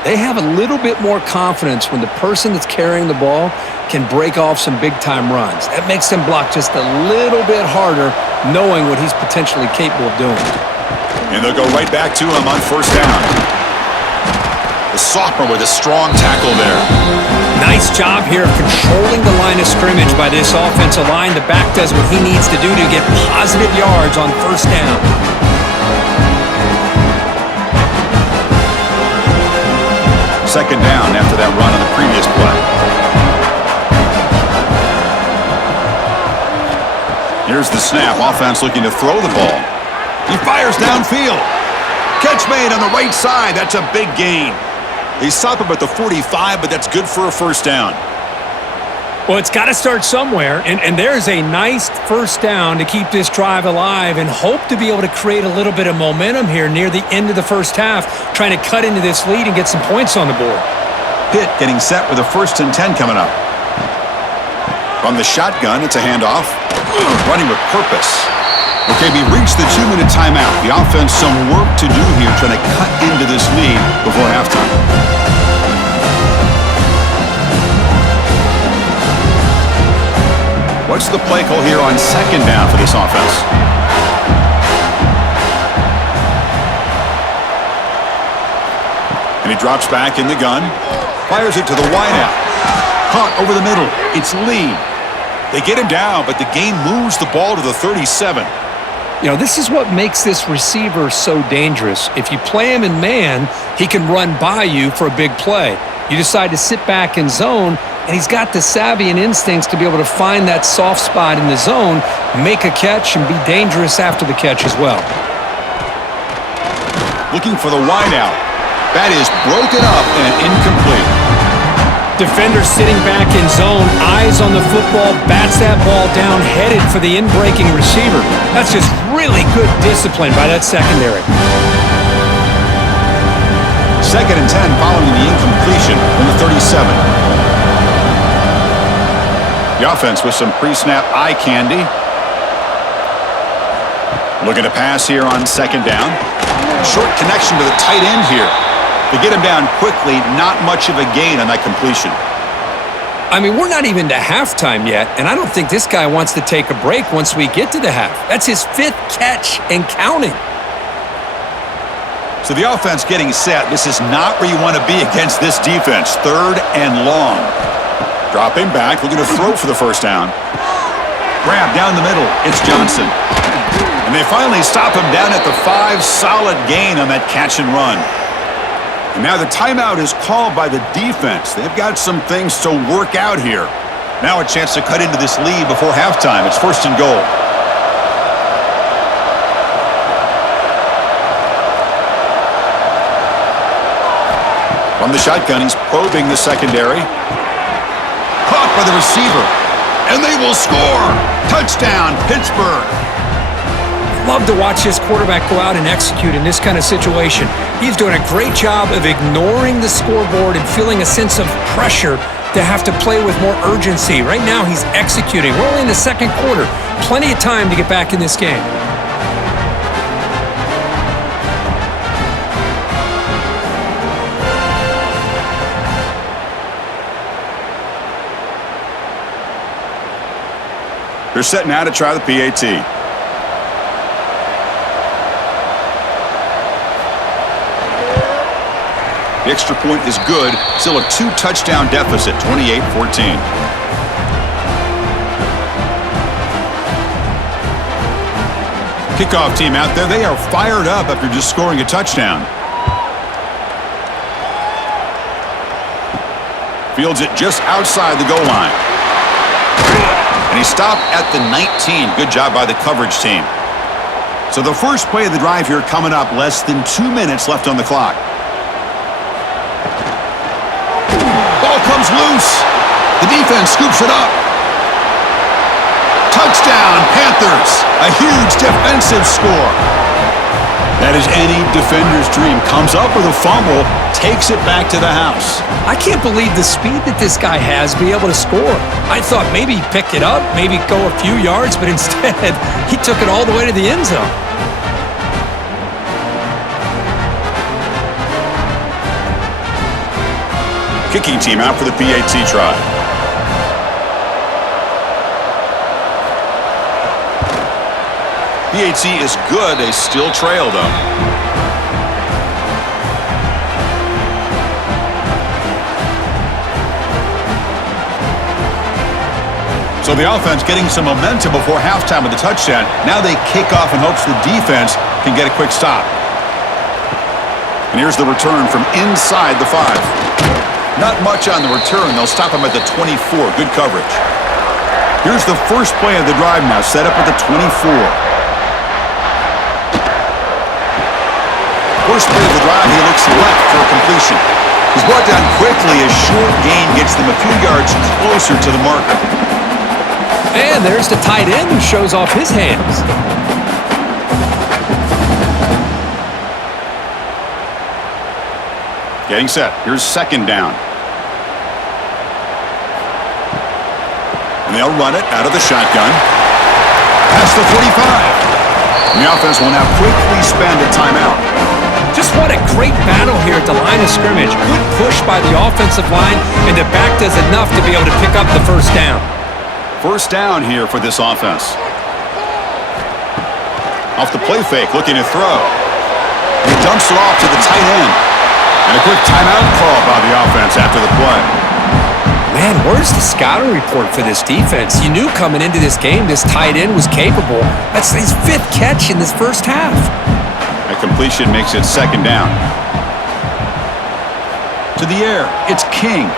they have a little bit more confidence when the person that's carrying the ball can break off some big-time runs. That makes them block just a little bit harder, knowing what he's potentially capable of doing. And they'll go right back to him on first down. The sophomore with a strong tackle there. Nice job here of controlling the line of scrimmage by this offensive line. The back does what he needs to do to get positive yards on first down. Second down after that run on the previous play. Here's the snap. Offense looking to throw the ball. He fires downfield. Catch made on the right side. That's a big gain. He stopped him at the 45, but that's good for a first down. Well, it's got to start somewhere, and there's a nice first down to keep this drive alive and hope to be able to create a little bit of momentum here near the end of the first half, trying to cut into this lead and get some points on the board. Pitt getting set with a 1st and 10 coming up. From the shotgun, it's a handoff. Running with purpose. Okay, we reached the 2-minute timeout. The offense some work to do here trying to cut into this lead before halftime. What's the play call here on second down for this offense? And he drops back in the gun. Fires it to the wideout. Caught over the middle. It's Lee. They get him down, but the game moves the ball to the 37. You know, this is what makes this receiver so dangerous. If you play him in man, he can run by you for a big play. You decide to sit back in zone, and he's got the savvy and instincts to be able to find that soft spot in the zone, make a catch, and be dangerous after the catch as well. Looking for the wideout. That is broken up and incomplete. Defender sitting back in zone, eyes on the football, bats that ball down, headed for the in-breaking receiver. That's just really good discipline by that secondary. 2nd and 10 following the incompletion from the 37. The offense with some pre-snap eye candy. Looking to pass here on second down. Short connection to the tight end here. To get him down quickly, not much of a gain on that completion. I mean, we're not even to halftime yet, and I don't think this guy wants to take a break once we get to the half. That's his 5th catch and counting. So the offense getting set. This is not where you want to be against this defense. 3rd and long. Dropping back, looking to throw for the first down. Grab down the middle. It's Johnson. And they finally stop him down at the 5. Solid gain on that catch and run. And now the timeout is called by the defense. They've got some things to work out here. Now a chance to cut into this lead before halftime. It's 1st and goal. From the shotgun, he's probing the secondary. Caught by the receiver. And they will score. Touchdown, Pittsburgh. Love to watch this quarterback go out and execute in this kind of situation. He's doing a great job of ignoring the scoreboard and feeling a sense of pressure to have to play with more urgency. Right now, he's executing. We're only in the 2nd quarter. Plenty of time to get back in this game. They're set now to try the PAT. The extra point is good. Still a 2-touchdown deficit, 28-14. Kickoff team out there, they are fired up after just scoring a touchdown. Fields it just outside the goal line. And he stopped at the 19. Good job by the coverage team. So the first play of the drive here coming up, less than 2 minutes left on the clock. Ball comes loose. The defense scoops it up. Touchdown, Panthers. A huge defensive score. That is any defender's dream. Comes up with a fumble, takes it back to the house. I can't believe the speed that this guy has to be able to score. I thought maybe he'd pick it up, maybe go a few yards, but instead he took it all the way to the end zone. Kicking team out for the PAT try. PAT is good. They still trail, though. So the offense getting some momentum before halftime with the touchdown. Now they kick off in hopes the defense can get a quick stop. And here's the return from inside the 5. Not much on the return. They'll stop him at the 24. Good coverage. Here's the first play of the drive now, set up at the 24. First play of the drive, he looks left for a completion. He's brought down quickly. A short gain gets them a few yards closer to the marker. And there's the tight end who shows off his hands. Getting set. Here's second down. And they'll run it out of the shotgun. Past the 45. And the offense will now quickly spend a timeout. Just what a great battle here at the line of scrimmage. Good push by the offensive line, and the back does enough to be able to pick up the first down. First down here for this offense. Off the play fake, looking to throw. He dumps it off to the tight end. And a quick timeout call by the offense after the play. Man, where's the scouting report for this defense? You knew coming into this game this tight end was capable. That's his 5th catch in this first half. A completion makes it second down. To the air, it's King.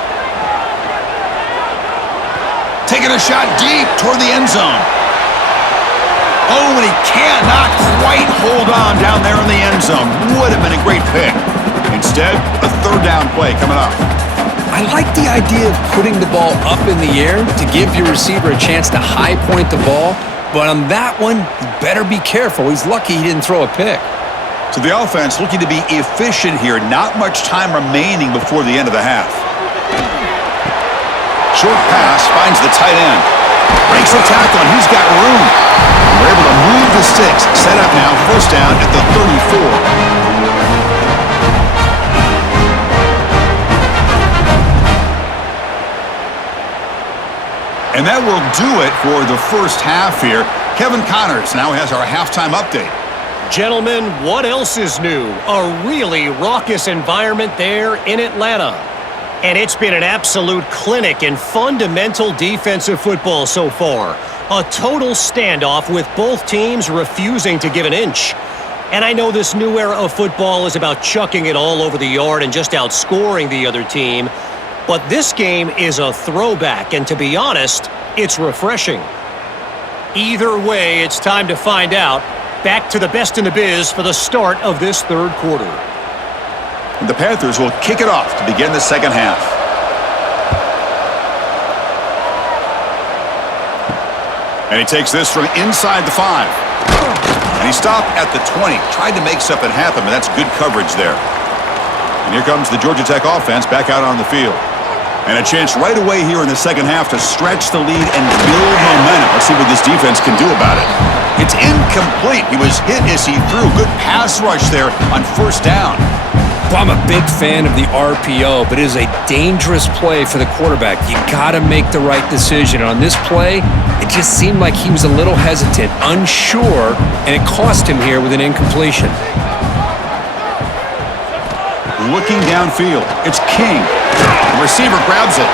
Taking a shot deep toward the end zone. Oh, and he cannot quite hold on down there in the end zone. Would have been a great pick. Instead, a third down play coming up. I like the idea of putting the ball up in the air to give your receiver a chance to high point the ball, but on that one, you better be careful. He's lucky he didn't throw a pick. So the offense looking to be efficient here. Not much time remaining before the end of the half. Short pass finds the tight end. Breaks the tackle, and he's got room. We're able to move the sticks. Set up now, first down at the 34. And that will do it for the first half here. Kevin Connors now has our halftime update. Gentlemen, what else is new? A really raucous environment there in Atlanta. And it's been an absolute clinic in fundamental defensive football so far. A total standoff with both teams refusing to give an inch. And I know this new era of football is about chucking it all over the yard and just outscoring the other team. But this game is a throwback, and to be honest, it's refreshing. Either way, it's time to find out. Back to the best in the biz for the start of this third quarter. And the Panthers will kick it off to begin the second half. And he takes this from inside the 5. And he stopped at the 20. Tried to make something happen, but that's good coverage there. And here comes the Georgia Tech offense back out on the field. And a chance right away here in the second half to stretch the lead and build momentum. Let's see what this defense can do about it. It's incomplete. He was hit as he threw. Good pass rush there on first down. Well, I'm a big fan of the RPO, but it is a dangerous play for the quarterback. You got to make the right decision. On this play, it just seemed like he was a little hesitant, unsure, and it cost him here with an incompletion. Looking downfield, it's King. The receiver grabs it.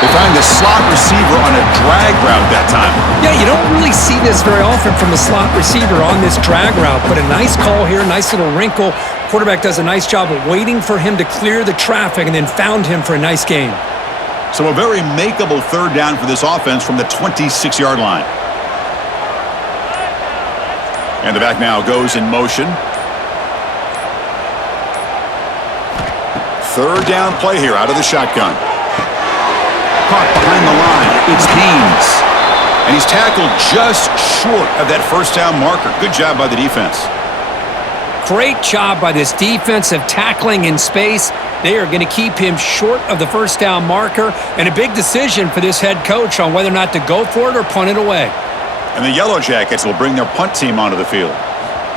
They find the slot receiver on a drag route that time. Yeah, you don't really see this very often from the slot receiver on this drag route, but a nice call here, nice little wrinkle. Quarterback does a nice job of waiting for him to clear the traffic and then found him for a nice gain. So a very makeable third down for this offense from the 26-yard line. And the back now goes in motion. Third down play here out of the shotgun. Caught behind the line. It's Haynes. And he's tackled just short of that first down marker. Good job by the defense. Great job by this defensive tackling in space. They are going to keep him short of the first down marker, and a big decision for this head coach on whether or not to go for it or punt it away. And the Yellow Jackets will bring their punt team onto the field.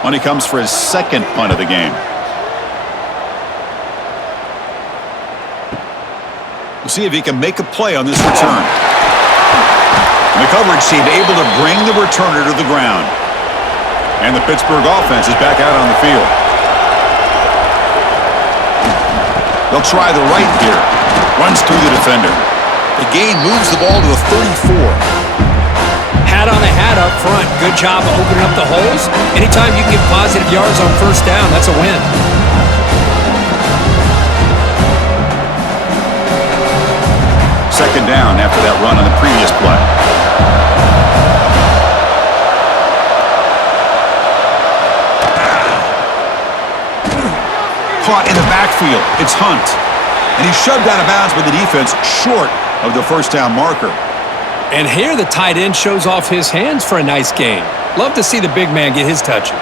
Money comes for his second punt of the game. We'll see if he can make a play on this return. And the coverage team able to bring the returner to the ground. And the Pittsburgh offense is back out on the field. They'll try the right here. Runs through the defender. The gain moves the ball to the 34. Hat on a hat up front. Good job of opening up the holes. Anytime you can get positive yards on first down, that's a win. Second down after that run on the previous play. Caught in the backfield. It's Hunt. And he's shoved out of bounds by the defense short of the first down marker. And here the tight end shows off his hands for a nice gain. Love to see the big man get his touches.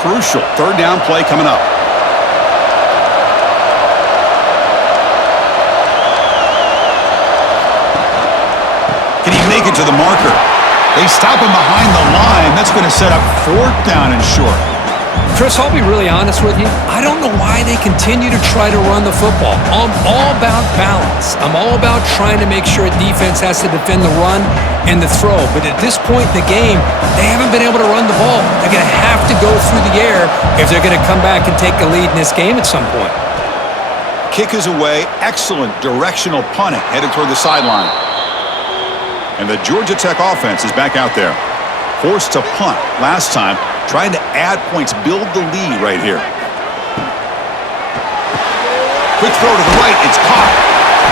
Crucial third down play coming up. Can he make it to the marker? They stop him behind the line. That's going to set up fourth down and short. Chris, I'll be really honest with you. I don't know why they continue to try to run the football. I'm all about balance. I'm all about trying to make sure a defense has to defend the run and the throw. But at this point in the game, they haven't been able to run the ball. They're going to have to go through the air if they're going to come back and take a lead in this game at some point. Kick is away. Excellent directional punting headed toward the sideline. And the Georgia Tech offense is back out there. Forced to punt last time, trying to add points, build the lead right here. Quick throw to the right, it's caught.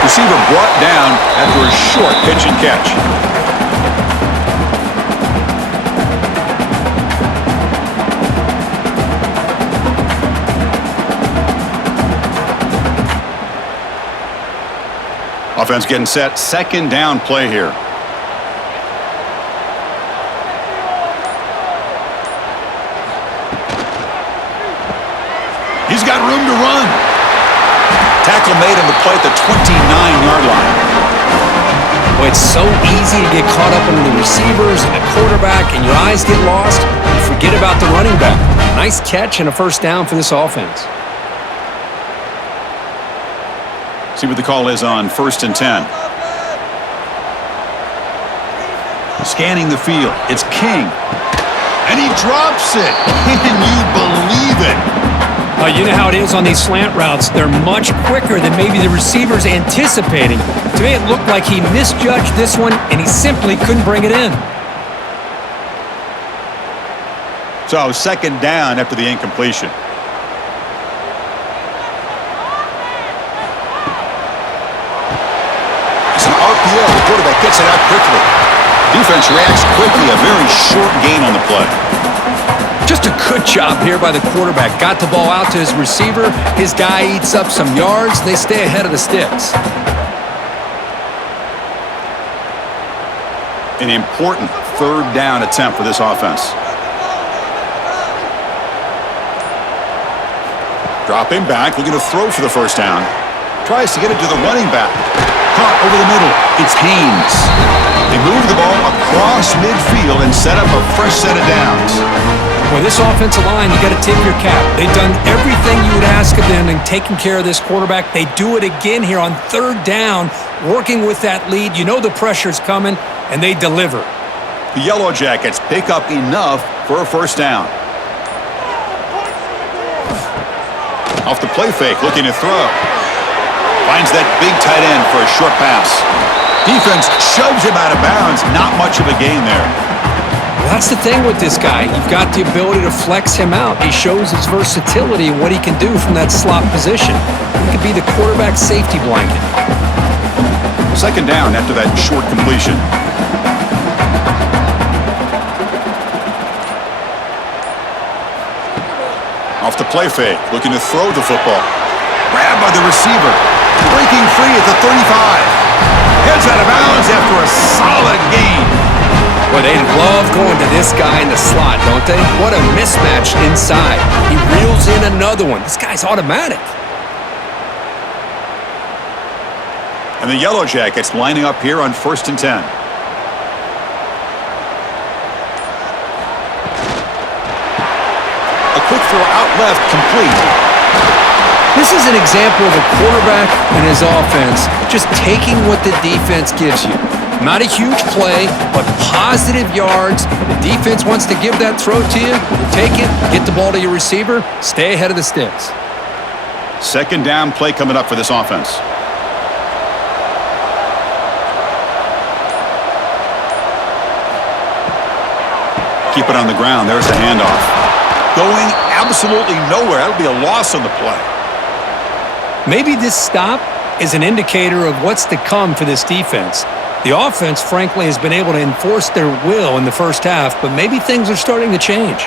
Receiver brought down after a short pitch and catch. Offense getting set, second down play here. He's got room to run. Tackle made on the play at the 29-yard line. Boy, it's so easy to get caught up in the receivers and the quarterback, and your eyes get lost. You forget about the running back. Nice catch and a first down for this offense. See what the call is on 1st and 10. Scanning the field. It's King. And he drops it. Can you believe it? You know how it is on these slant routes. They're much quicker than maybe the receiver's anticipating. To me, it looked like he misjudged this one, and he simply couldn't bring it in. So, second down after the incompletion. It's an RPO. The quarterback gets it out quickly. Defense reacts quickly. A very short gain on the play. Just a good job here by the quarterback. Got the ball out to his receiver. His guy eats up some yards. They stay ahead of the sticks. An important third down attempt for this offense. Dropping back, looking to throw for the first down. Tries to get it to the running back. Caught over the middle. It's Haynes. They move the ball across midfield and set up a fresh set of downs. Well, this offensive line, you got to tip your cap. They've done everything you would ask of them in taking care of this quarterback. They do it again here on third down, working with that lead. You know the pressure's coming, and they deliver. The Yellow Jackets pick up enough for a first down. Off the play fake, looking to throw. Finds that big tight end for a short pass. Defense shoves him out of bounds. Not much of a gain there. Well, that's the thing with this guy. You've got the ability to flex him out. He shows his versatility and what he can do from that slot position. He could be the quarterback safety blanket. Second down after that short completion. Off the play fake, looking to throw the football. Grabbed by the receiver. Breaking free at the 35. Heads out of bounds after a solid gain. Well, they love going to this guy in the slot, don't they? What a mismatch inside. He reels in another one. This guy's automatic. And the Yellow Jackets lining up here on 1st and 10. A quick throw out left, complete. This is an example of a quarterback and his offense just taking what the defense gives you. Not a huge play, but positive yards. The defense wants to give that throw to you. You take it, get the ball to your receiver, stay ahead of the sticks. Second down play coming up for this offense. Keep it on the ground. There's the handoff. Going absolutely nowhere. That'll be a loss on the play. Maybe this stop is an indicator of what's to come for this defense. The offense, frankly, has been able to enforce their will in the first half, but maybe things are starting to change.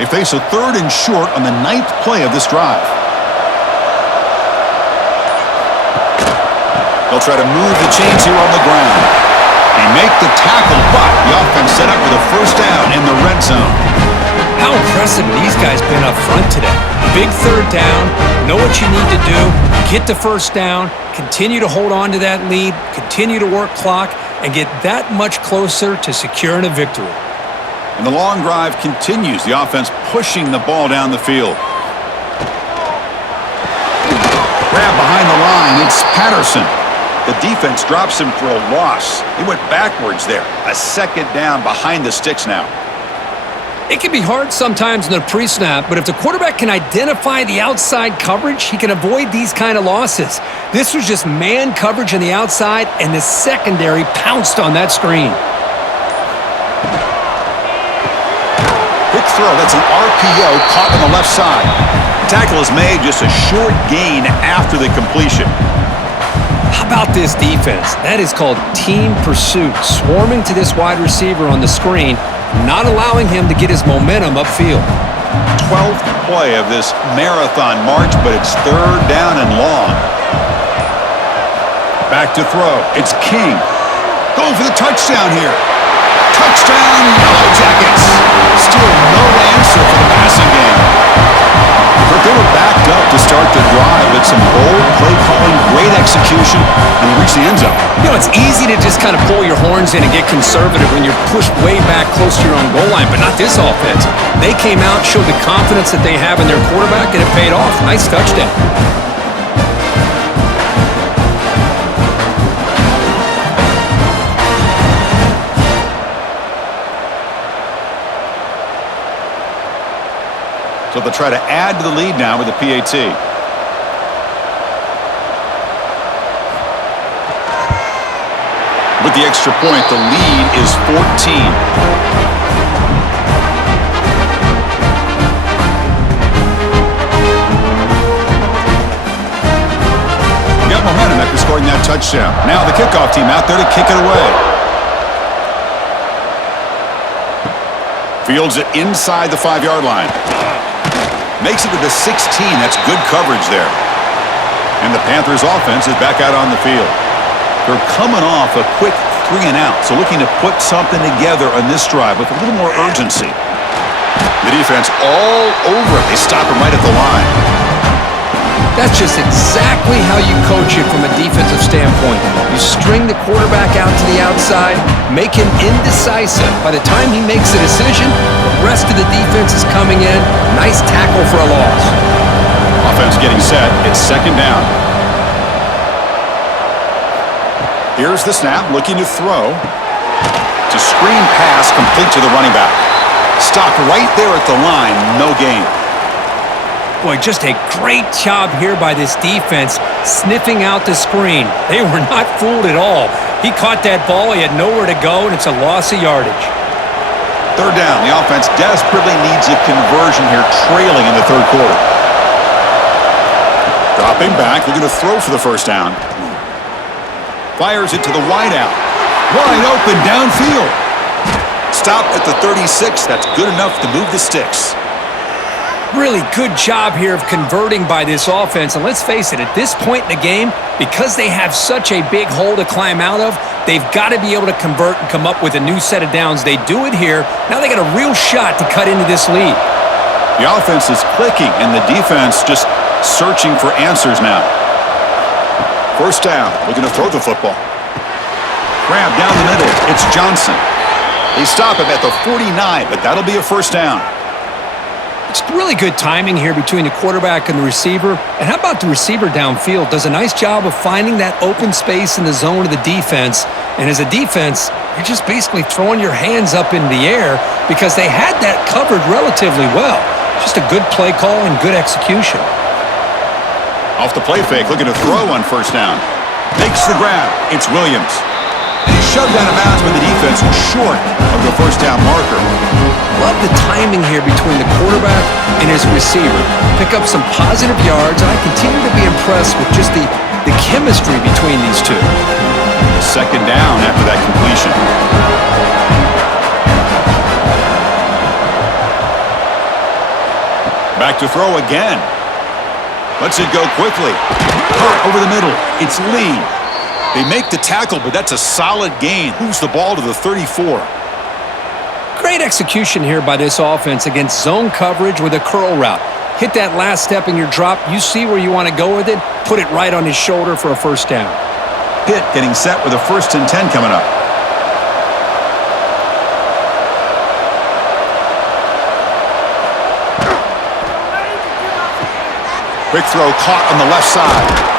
They face a 3rd and short on the 9th play of this drive. They'll try to move the chains here on the ground. They make the tackle, but the offense set up with a first down in the red zone. How impressive these guys been up front today. Big 3rd down, know what you need to do, get the first down, continue to hold on to that lead, continue to work clock, and get that much closer to securing a victory. And the long drive continues, the offense pushing the ball down the field. Grab behind the line, it's Patterson. The defense drops him for a loss. He went backwards there. A second down behind the sticks now. It can be hard sometimes in the pre-snap, but if the quarterback can identify the outside coverage, he can avoid these kind of losses. This was just man coverage on the outside, and the secondary pounced on that screen. Quick throw, that's an RPO caught on the left side. Tackle is made, just a short gain after the completion. How about this defense? That is called team pursuit, swarming to this wide receiver on the screen, not allowing him to get his momentum upfield. 12th play of this marathon march, but it's 3rd down and long. Back to throw. It's King. Going for the touchdown here. Touchdown, Yellow Jackets. Still no answer for the passing game. But they were backed up to start the drive. It's some bold play calling, great execution, and reach the end zone. You know, it's easy to just kind of pull your horns in and get conservative when you're pushed way back close to your own goal line, but not this offense. They came out, showed the confidence that they have in their quarterback, and it paid off. Nice touchdown. So they'll try to add to the lead now with the PAT. With the extra point, the lead is 14. Got momentum after scoring that touchdown. Now the kickoff team out there to kick it away. Fields it inside the 5-yard line. Makes it to the 16. That's good coverage there. And the Panthers offense is back out on the field. They're coming off a quick 3 and out, so looking to put something together on this drive with a little more urgency. The defense all over it. They stop him right at the line. That's just exactly how you coach it from a defensive standpoint. You string the quarterback out to the outside, make him indecisive. By the time he makes a decision, the rest of the defense is coming in. Nice tackle for a loss. Offense getting set. It's second down. Here's the snap, looking to throw. It's a screen pass complete to the running back. Stopped right there at the line, no gain. Boy, just a great job here by this defense, sniffing out the screen. They were not fooled at all. He caught that ball, he had nowhere to go, and it's a loss of yardage. Third down. The offense desperately needs a conversion here, trailing in the third quarter. Dropping back, looking to throw for the first down. Fires it to the wideout. Wide open downfield. Stop at the 36. That's good enough to move the sticks. Really good job here of converting by this offense. And let's face it, at this point in the game, because they have such a big hole to climb out of, they've got to be able to convert and come up with a new set of downs. They do it here. Now they got a real shot to cut into this lead. The offense is clicking, and the defense just searching for answers now. First down, looking to throw the football. Grab down the middle. It's Johnson. They stop him at the 49, but that'll be a first down. It's really good timing here between the quarterback and the receiver. And how about the receiver downfield? Does a nice job of finding that open space in the zone of the defense. And as a defense, you're just basically throwing your hands up in the air because they had that covered relatively well. Just a good play call and good execution. Off the play fake, looking to throw on first down. Makes the grab. It's Williams. And he's shoved out of bounds, but the defense was short of the first down marker. Love the timing here between the quarterback and his receiver. Pick up some positive yards, and I continue to be impressed with just the chemistry between these two. Second down after that completion. Back to throw again. Lets it go quickly. Caught over the middle. It's Lee. They make the tackle, but that's a solid gain. Moves the ball to the 34. Great execution here by this offense against zone coverage with a curl route. Hit that last step in your drop. You see where you want to go with it. Put it right on his shoulder for a first down. Pitt getting set with a 1st and 10 coming up. Quick throw caught on the left side.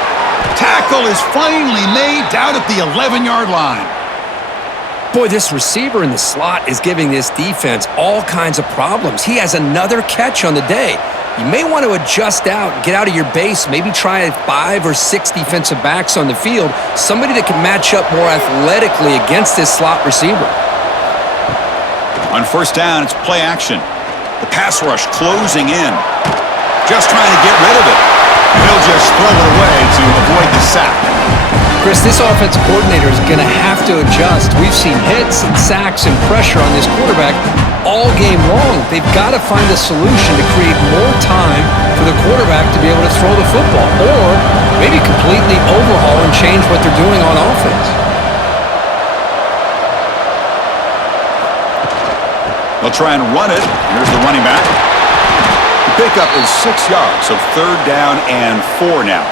Tackle is finally made down at the 11-yard line. Boy, this receiver in the slot is giving this defense all kinds of problems. He has another catch on the day. You may want to adjust out, get out of your base, maybe try 5 or 6 defensive backs on the field, somebody that can match up more athletically against this slot receiver. On first down, it's play action. The pass rush closing in. Just trying to get rid of it. He'll just throw it away to avoid the sack. Chris, this offensive coordinator is going to have to adjust. We've seen hits and sacks and pressure on this quarterback all game long. They've got to find a solution to create more time for the quarterback to be able to throw the football, or maybe completely overhaul and change what they're doing on offense. They'll try and run it. Here's the running back. The pickup is 6 yards, so 3rd down and 4 now.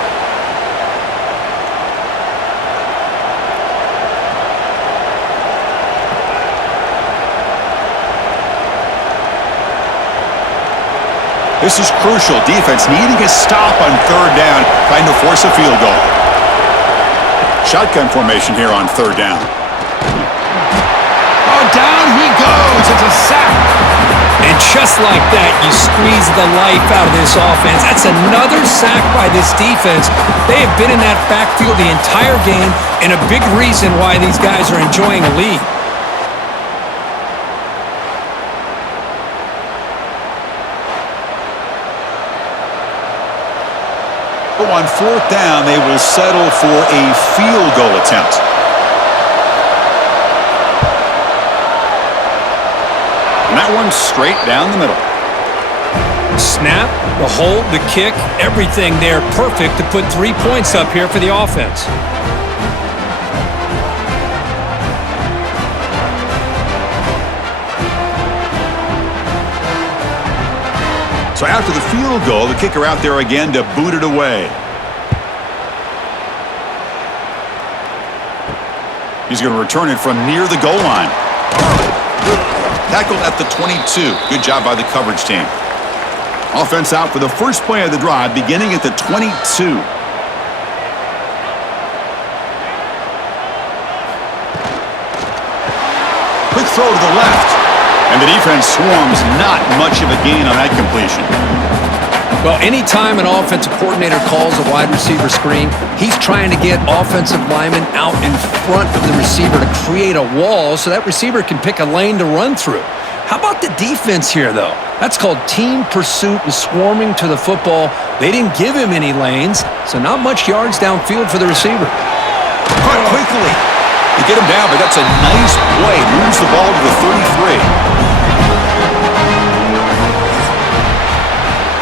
This is crucial. Defense needing a stop on 3rd down, trying to force a field goal. Shotgun formation here on 3rd down. Oh, down he goes. It's a sack. And just like that, you squeeze the life out of this offense. That's another sack by this defense. They have been in that backfield the entire game, and a big reason why these guys are enjoying a lead. On 4th down, they will settle for a field goal attempt. And that one's straight down the middle. Snap, the hold, the kick, everything there perfect to put 3 points up here for the offense. So after the field goal, the kicker out there again to boot it away. He's going to return it from near the goal line. Tackled at the 22. Good job by the coverage team. Offense out for the first play of the drive, beginning at the 22. Quick throw to the left. And the defense swarms, not much of a gain on that completion. Well, anytime an offensive coordinator calls a wide receiver screen, he's trying to get offensive linemen out in front of the receiver to create a wall so that receiver can pick a lane to run through. How about the defense here, though? That's called team pursuit and swarming to the football. They didn't give him any lanes, so not much yards downfield for the receiver. Cut quickly. You get him down, but that's a nice play. Moves the ball to the 33.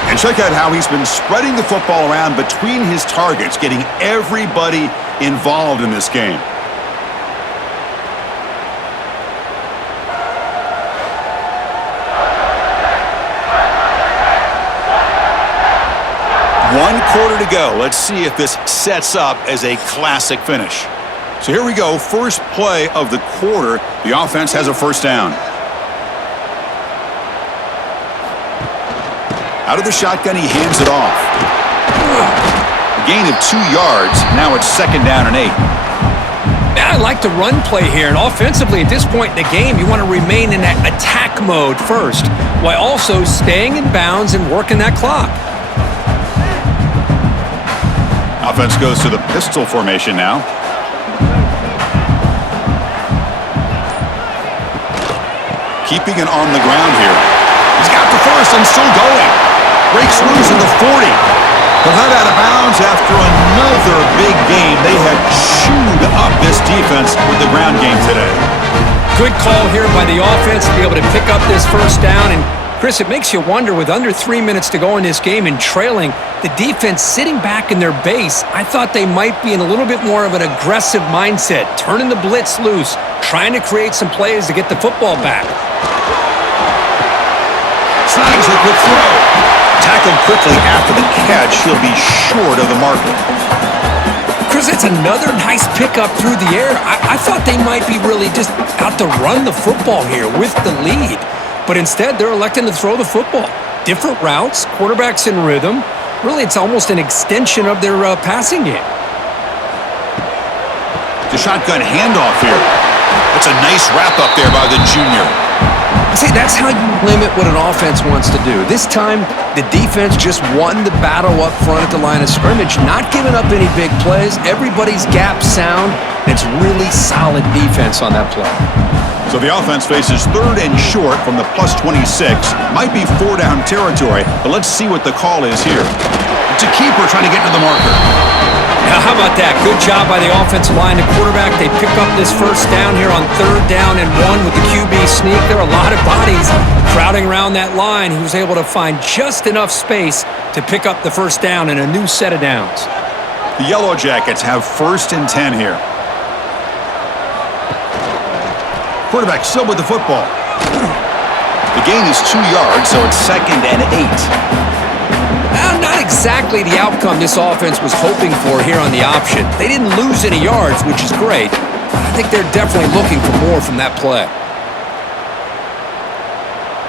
And check out how he's been spreading the football around between his targets, getting everybody involved in this game. One quarter to go. Let's see if this sets up as a classic finish. So here we go. First play of the quarter. The offense has a first down. Out of the shotgun, he hands it off. A gain of 2 yards. Now it's second down and 8. I like the run play here, and offensively at this point in the game, you want to remain in that attack mode first, while also staying in bounds and working that clock. Offense goes to the pistol formation now. Keeping it on the ground here. He's got the first and still going. Breaks loose in the 40. But not out of bounds after another big game. They have chewed up this defense with the ground game today. Good call here by the offense to be able to pick up this first down. And, Chris, it makes you wonder, with under 3 minutes to go in this game and trailing, the defense sitting back in their base, I thought they might be in a little bit more of an aggressive mindset, turning the blitz loose, trying to create some plays to get the football back. Snags a quick throw. Tackled quickly after the catch. He'll be short of the marker. Chris, it's another nice pickup through the air. I thought they might be really just out to run the football here with the lead. But instead, they're electing to throw the football. Different routes, quarterbacks in rhythm. Really, it's almost an extension of their passing game. The shotgun handoff here. It's a nice wrap-up there by the junior. See, that's how you limit what an offense wants to do. This time, the defense just won the battle up front at the line of scrimmage, not giving up any big plays. Everybody's gap sound. It's really solid defense on that play. So the offense faces third and short from the plus 26. Might be 4-down territory, but let's see what the call is here. It's a keeper trying to get to the marker. Now, how about that? Good job by the offensive line. The quarterback, they pick up this first down here on 3rd down and 1 with the QB sneak. There are a lot of bodies crowding around that line. He was able to find just enough space to pick up the first down and a new set of downs. The Yellow Jackets have 1st and 10 here. Quarterback still with the football. The gain is 2 yards, so it's 2nd and 8. Not exactly the outcome this offense was hoping for here on the option. They didn't lose any yards, which is great. I think they're definitely looking for more from that play.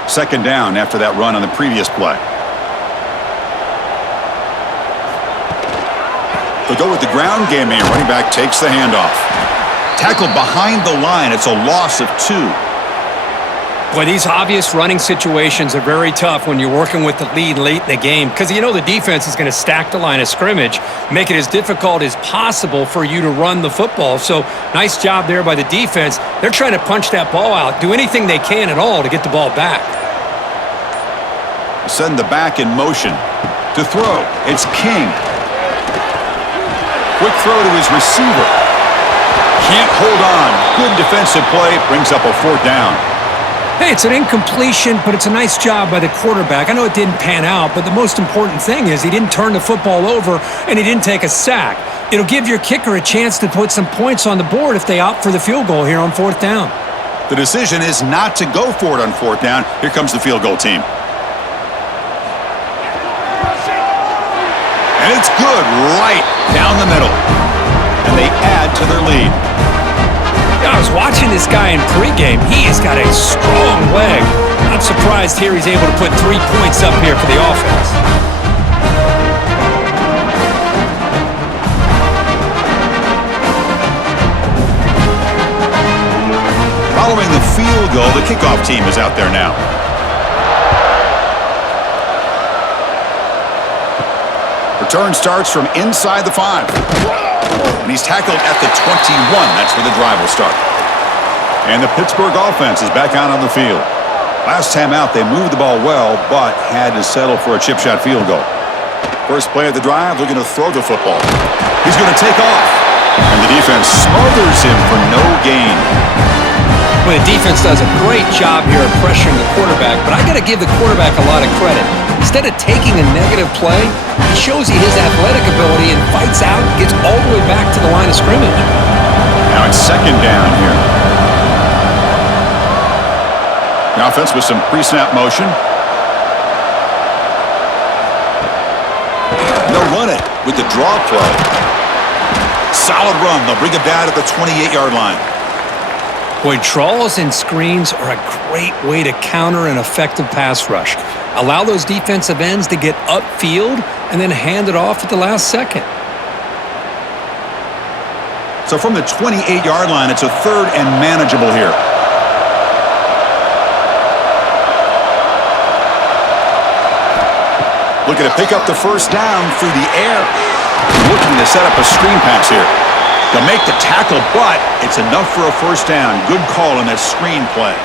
2nd down after that run on the previous play. They'll go with the ground game here. Running back takes the handoff. Tackled behind the line. It's a loss of 2. Boy, these obvious running situations are very tough when you're working with the lead late in the game because you know the defense is going to stack the line of scrimmage, make it as difficult as possible for you to run the football. So nice job there by the defense. They're trying to punch that ball out, do anything they can at all to get the ball back. Send the back in motion. To throw, it's King. Quick throw to his receiver. Can't hold on. Good defensive play. Brings up a 4th down. Hey, it's an incompletion, but it's a nice job by the quarterback. I know it didn't pan out, but the most important thing is he didn't turn the football over and he didn't take a sack. It'll give your kicker a chance to put some points on the board if they opt for the field goal here on 4th down. The decision is not to go for it on 4th down. Here comes the field goal team. And it's good right down the middle. And they add to their lead. I was watching this guy in pregame. He has got a strong leg. Not surprised here he's able to put 3 points up here for the offense. Following the field goal, the kickoff team is out there now. Return starts from inside the 5. And he's tackled at the 21. That's where the drive will start. And the Pittsburgh offense is back out on the field. Last time out, they moved the ball well, but had to settle for a chip shot field goal. First play of the drive, looking to throw the football. He's going to take off. And the defense smothers him for no gain. Well, the defense does a great job here of pressuring the quarterback, but I got to give the quarterback a lot of credit. Instead of taking a negative play, he shows you his athletic ability and fights out and gets all the way back to the line of scrimmage. Now it's second down here. The offense with some pre-snap motion. They'll run it with the draw play. Solid run. They'll bring it down at the 28-yard line. Boy, draws and screens are a great way to counter an effective pass rush. Allow those defensive ends to get upfield and then hand it off at the last second. So from the 28-yard line, it's a third and manageable here. Looking to pick up the first down through the air. Looking to set up a screen pass here. They'll make the tackle, but it's enough for a first down. Good call in that screen play.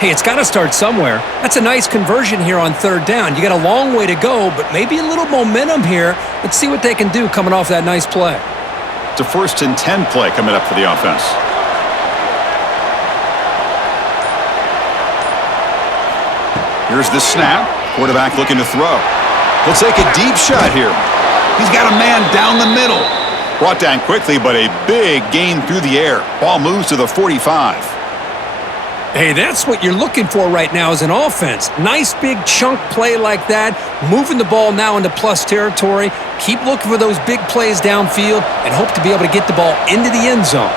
Hey, it's got to start somewhere. That's a nice conversion here on third down. You got a long way to go, but maybe a little momentum here. Let's see what they can do coming off that nice play. It's a 1st and 10 play coming up for the offense. Here's the snap. Quarterback looking to throw. He'll take a deep shot here. He's got a man down the middle. Brought down quickly, but a big gain through the air. Ball moves to the 45. Hey, that's what you're looking for right now as an offense. Nice big chunk play like that. Moving the ball now into plus territory. Keep looking for those big plays downfield and hope to be able to get the ball into the end zone.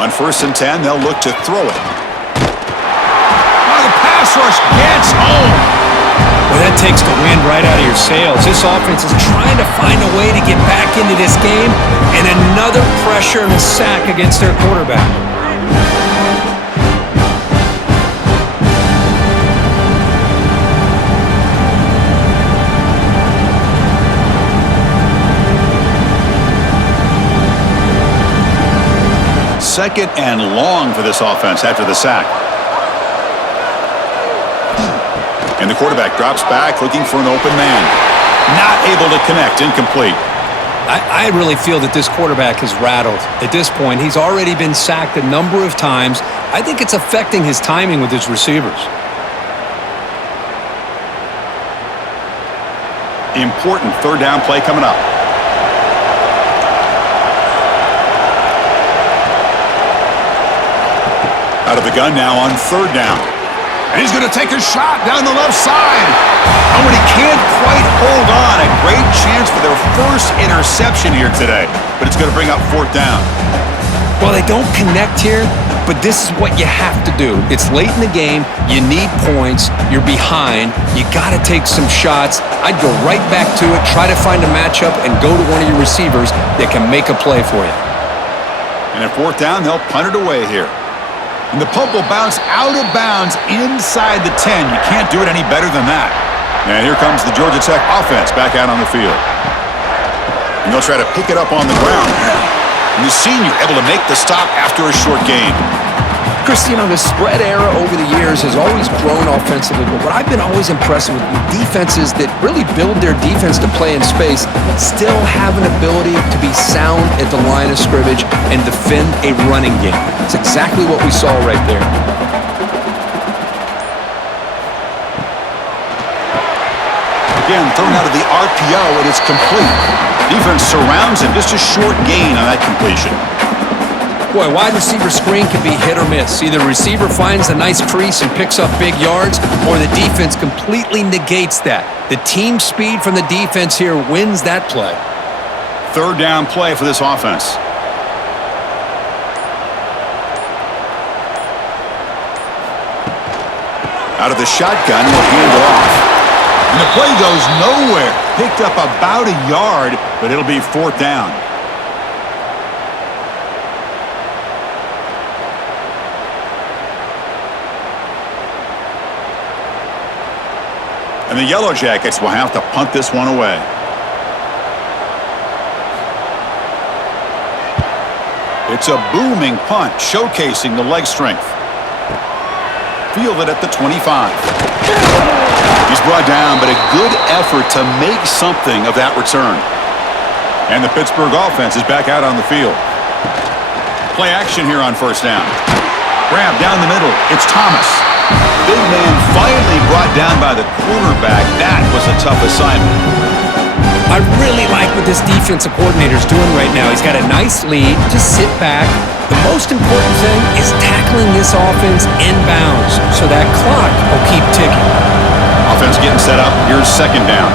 On 1st and 10, they'll look to throw it. The pass rush gets home. Well, that takes the wind right out of your sails. This offense is trying to find a way to get back into this game, and another pressure and a sack against their quarterback. Second and long for this offense after the sack. And the quarterback drops back looking for an open man. Not able to connect. Incomplete. I really feel that this quarterback is rattled. At this point, he's already been sacked a number of times. I think it's affecting his timing with his receivers. Important third down play coming up. Out of the gun now on third down. And he's going to take a shot down the left side. And when he can't quite hold on, a great chance for their first interception here today. But it's going to bring up 4th down. Well, they don't connect here, but this is what you have to do. It's late in the game. You need points. You're behind. You got to take some shots. I'd go right back to it, try to find a matchup, and go to one of your receivers that can make a play for you. And at 4th down, they'll punt it away here. And the punt will bounce out of bounds inside the 10. You can't do it any better than that. And here comes the Georgia Tech offense back out on the field. And they'll try to pick it up on the ground. And the senior able to make the stop after a short gain. Chris, you know, the spread era over the years has always grown offensively, but what I've been always impressed with defenses that really build their defense to play in space still have an ability to be sound at the line of scrimmage and defend a running game. It's exactly what we saw right there. Again, thrown out of the RPO, and it's complete. Defense surrounds him, just a short gain on that completion. Boy, wide receiver screen can be hit or miss. Either receiver finds a nice crease and picks up big yards, or the defense completely negates that. The team speed from the defense here wins that play. Third down play for this offense. Out of the shotgun, he'll hand it off. And the play goes nowhere. Picked up about a yard, but it'll be 4th down. And the Yellow Jackets will have to punt this one away. It's a booming punt, showcasing the leg strength. Fielded at the 25. He's brought down, but a good effort to make something of that return. And the Pittsburgh offense is back out on the field. Play action here on first down. Grab down the middle. It's Thomas. Big man finally brought down by the quarterback. That was a tough assignment. I really like what this defensive coordinator is doing right now. He's got a nice lead. Just sit back. The most important thing is tackling this offense inbounds so that clock will keep ticking. Offense getting set up. Here's second down.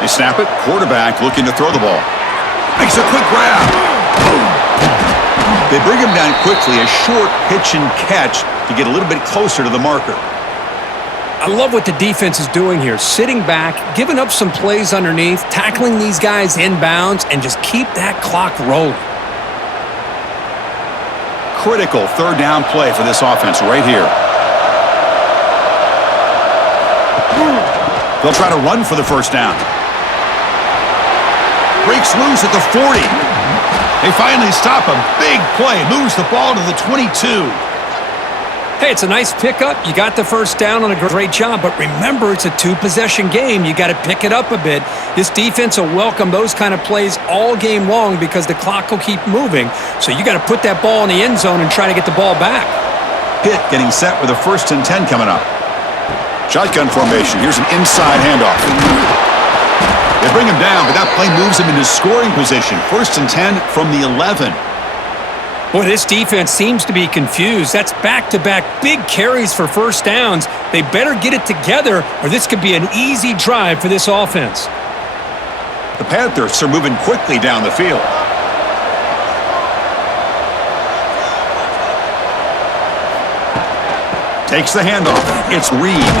They snap it. Quarterback looking to throw the ball. Makes a quick grab. Boom. They bring him down quickly. A short pitch and catch to get a little bit closer to the marker. I love what the defense is doing here. Sitting back, giving up some plays underneath, tackling these guys inbounds, and just keep that clock rolling. Critical third down play for this offense right here. They'll try to run for the first down. Breaks loose at the 40. They finally stop him. Big play. Moves the ball to the 22. Hey, it's a nice pickup. You got the first down on a great job, but remember, it's a two-possession game. You got to pick it up a bit. This defense will welcome those kind of plays all game long because the clock will keep moving. So you got to put that ball in the end zone and try to get the ball back. Pitt getting set with a 1st and 10 coming up. Shotgun formation. Here's an inside handoff. They bring him down, but that play moves him into scoring position. 1st and 10 from the 11. Boy, this defense seems to be confused. That's back-to-back big carries for first downs. They better get it together, or this could be an easy drive for this offense. The Panthers are moving quickly down the field. Takes the handoff. It's Reed.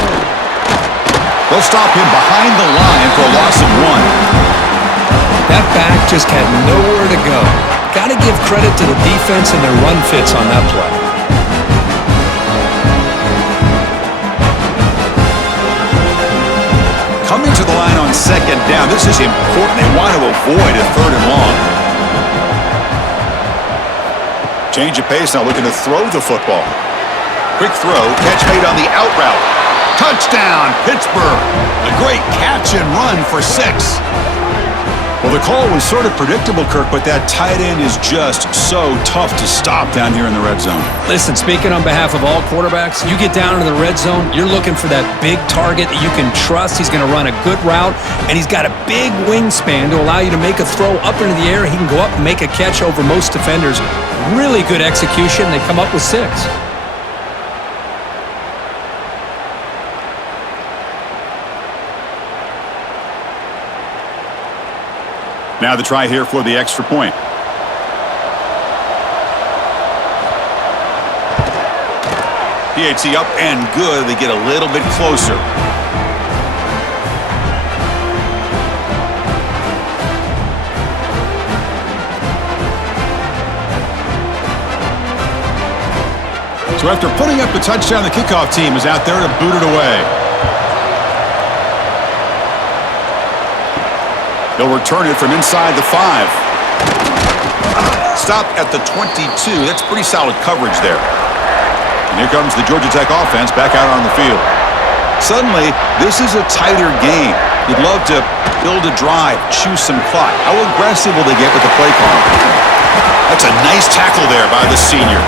They'll stop him behind the line for a loss of 1. That back just had nowhere to go. Got to give credit to the defense and their run fits on that play. Coming to the line on second down. This is important. They want to avoid a 3rd and long. Change of pace now, looking to throw the football. Quick throw, catch made on the out route. Touchdown, Pittsburgh. A great catch and run for 6. Well, the call was sort of predictable, Kirk, but that tight end is just so tough to stop down here in the red zone. Listen, speaking on behalf of all quarterbacks, you get down into the red zone, you're looking for that big target that you can trust. He's going to run a good route, and he's got a big wingspan to allow you to make a throw up into the air. He can go up and make a catch over most defenders. Really good execution. They come up with 6. Now the try here for the extra point. PAT up and good. They get a little bit closer. So after putting up the touchdown, the kickoff team is out there to boot it away. They'll return it from inside the 5. Stop at the 22. That's pretty solid coverage there. And here comes the Georgia Tech offense back out on the field. Suddenly, this is a tighter game. You'd love to build a drive, choose some clock. How aggressive will they get with the play call? That's a nice tackle there by the senior.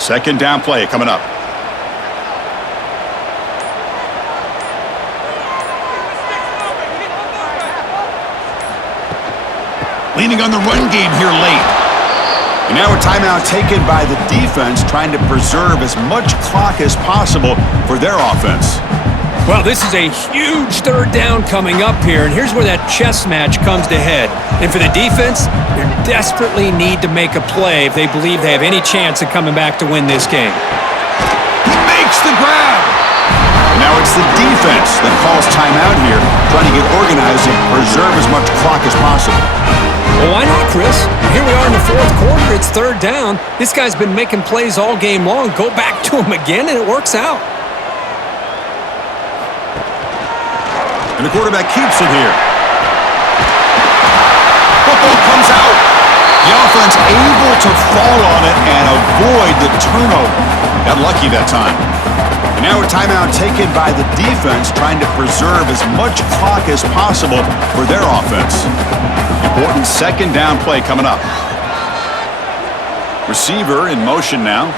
Second down play coming up. Leaning on the run game here late. And now a timeout taken by the defense, trying to preserve as much clock as possible for their offense. Well, this is a huge 3rd down coming up here, and here's where that chess match comes to head. And for the defense, they desperately need to make a play if they believe they have any chance of coming back to win this game. He makes the grab. Now it's the defense that calls timeout here, trying to get organized and preserve as much clock as possible. Well, why not, Chris? Here we are in the fourth quarter. It's third down. This guy's been making plays all game long. Go back to him again, and it works out. And the quarterback keeps it here. Football comes out. The offense able to fall on it and avoid the turnover. Got lucky that time. And now a timeout taken by the defense, trying to preserve as much clock as possible for their offense. Important second down play coming up. Receiver in motion now.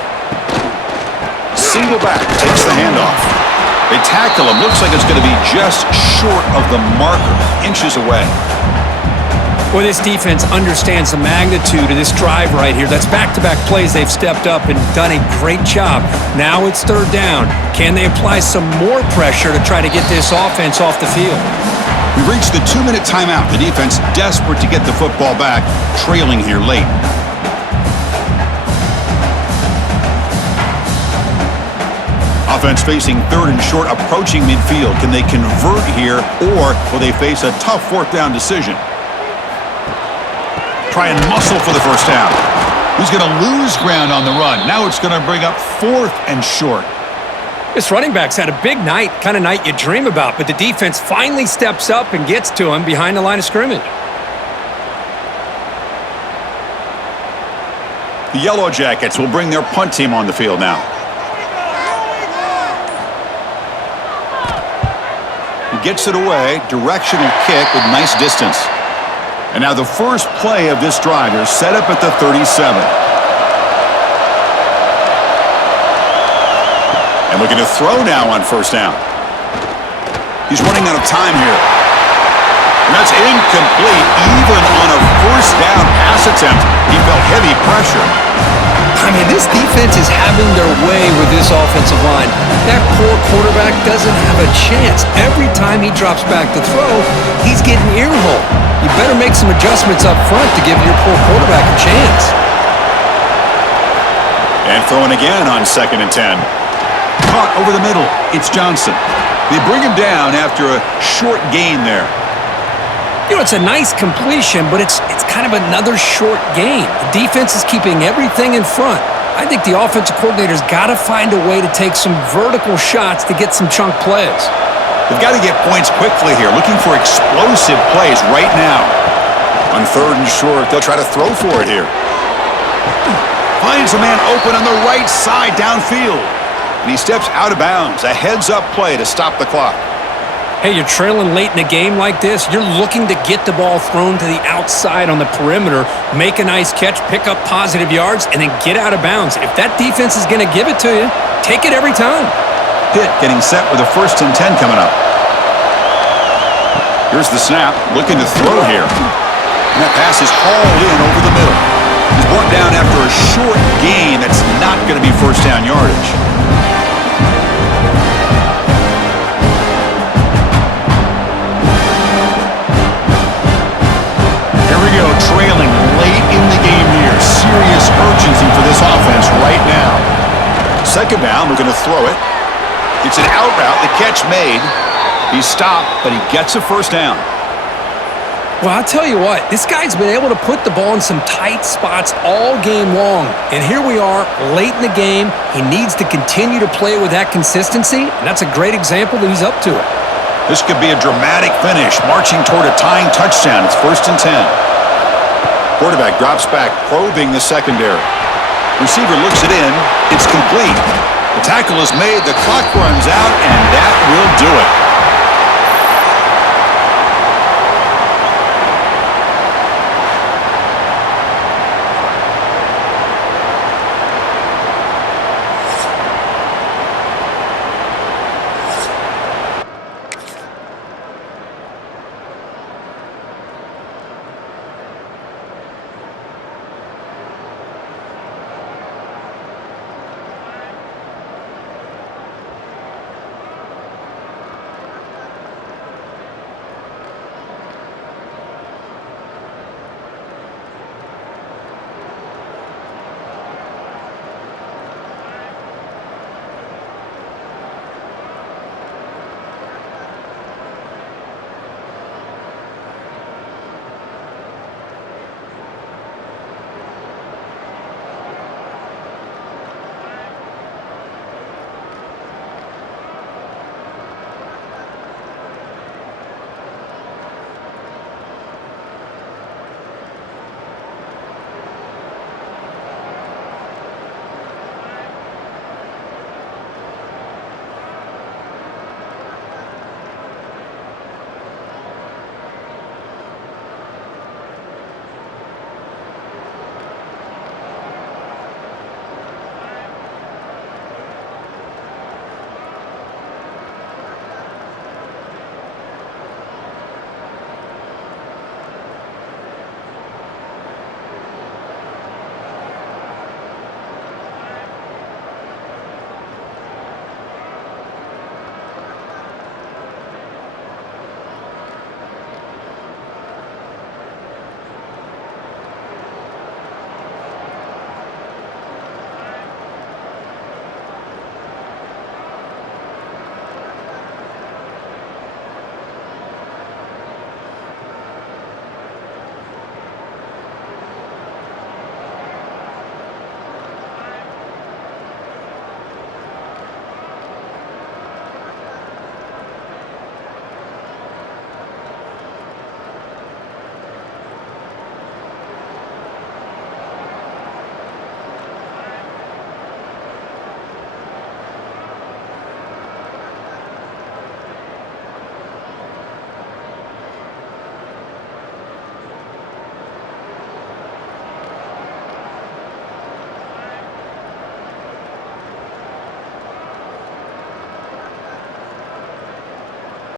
Single back, takes the handoff. They tackle him. Looks like it's going to be just short of the marker, inches away. Well, this defense understands the magnitude of this drive right here. That's back-to-back plays. They've stepped up and done a great job. Now it's third down. Can they apply some more pressure to try to get this offense off the field? We've reached the 2-minute timeout. The defense desperate to get the football back, trailing here late. Offense facing third and short, approaching midfield. Can they convert here, or will they face a tough fourth down decision? Try and muscle for the first down. He's going to lose ground on the run. Now it's going to bring up fourth and short. This running back's had a big night, kind of night you dream about, but the defense finally steps up and gets to him behind the line of scrimmage. The Yellow Jackets will bring their punt team on the field now. He gets it away, directional kick with nice distance. And now the first play of this drive is set up at the 37. And looking to throw now on first down. He's running out of time here. And that's incomplete. Even on a first down pass attempt, he felt heavy pressure. I mean, this defense is having their way with this offensive line. That poor quarterback doesn't have a chance. Every time he drops back to throw, he's getting earholed. You better make some adjustments up front to give your poor quarterback a chance. And throwing again on 2nd and 10. Caught over the middle. It's Johnson. They bring him down after a short gain there. You know, it's a nice completion, but it's kind of another short gain. The defense is keeping everything in front. I think the offensive coordinator's got to find a way to take some vertical shots to get some chunk plays. They've got to get points quickly here, looking for explosive plays right now. On 3rd and short, they'll try to throw for it here. Finds a man open on the right side downfield. And he steps out of bounds. A heads-up play to stop the clock. Hey, you're trailing late in a game like this. You're looking to get the ball thrown to the outside on the perimeter, make a nice catch, pick up positive yards, and then get out of bounds. If that defense is going to give it to you, take it every time. Pitt getting set with a 1st and 10 coming up. Here's the snap, looking to throw here. And that pass is hauled in over the middle. He's brought down after a short gain that's not going to be first down yardage. Trailing late in the game here. Serious urgency for this offense right now. 2nd down, looking to throw it. It's an out route. The catch made. He's stopped, but he gets a first down. Well, I'll tell you what. This guy's been able to put the ball in some tight spots all game long. And here we are, late in the game. He needs to continue to play with that consistency, and that's a great example that he's up to it. This could be a dramatic finish, marching toward a tying touchdown. It's 1st and 10. Quarterback drops back, probing the secondary. Receiver looks it in. It's complete. The tackle is made. The clock runs out, and that will do it.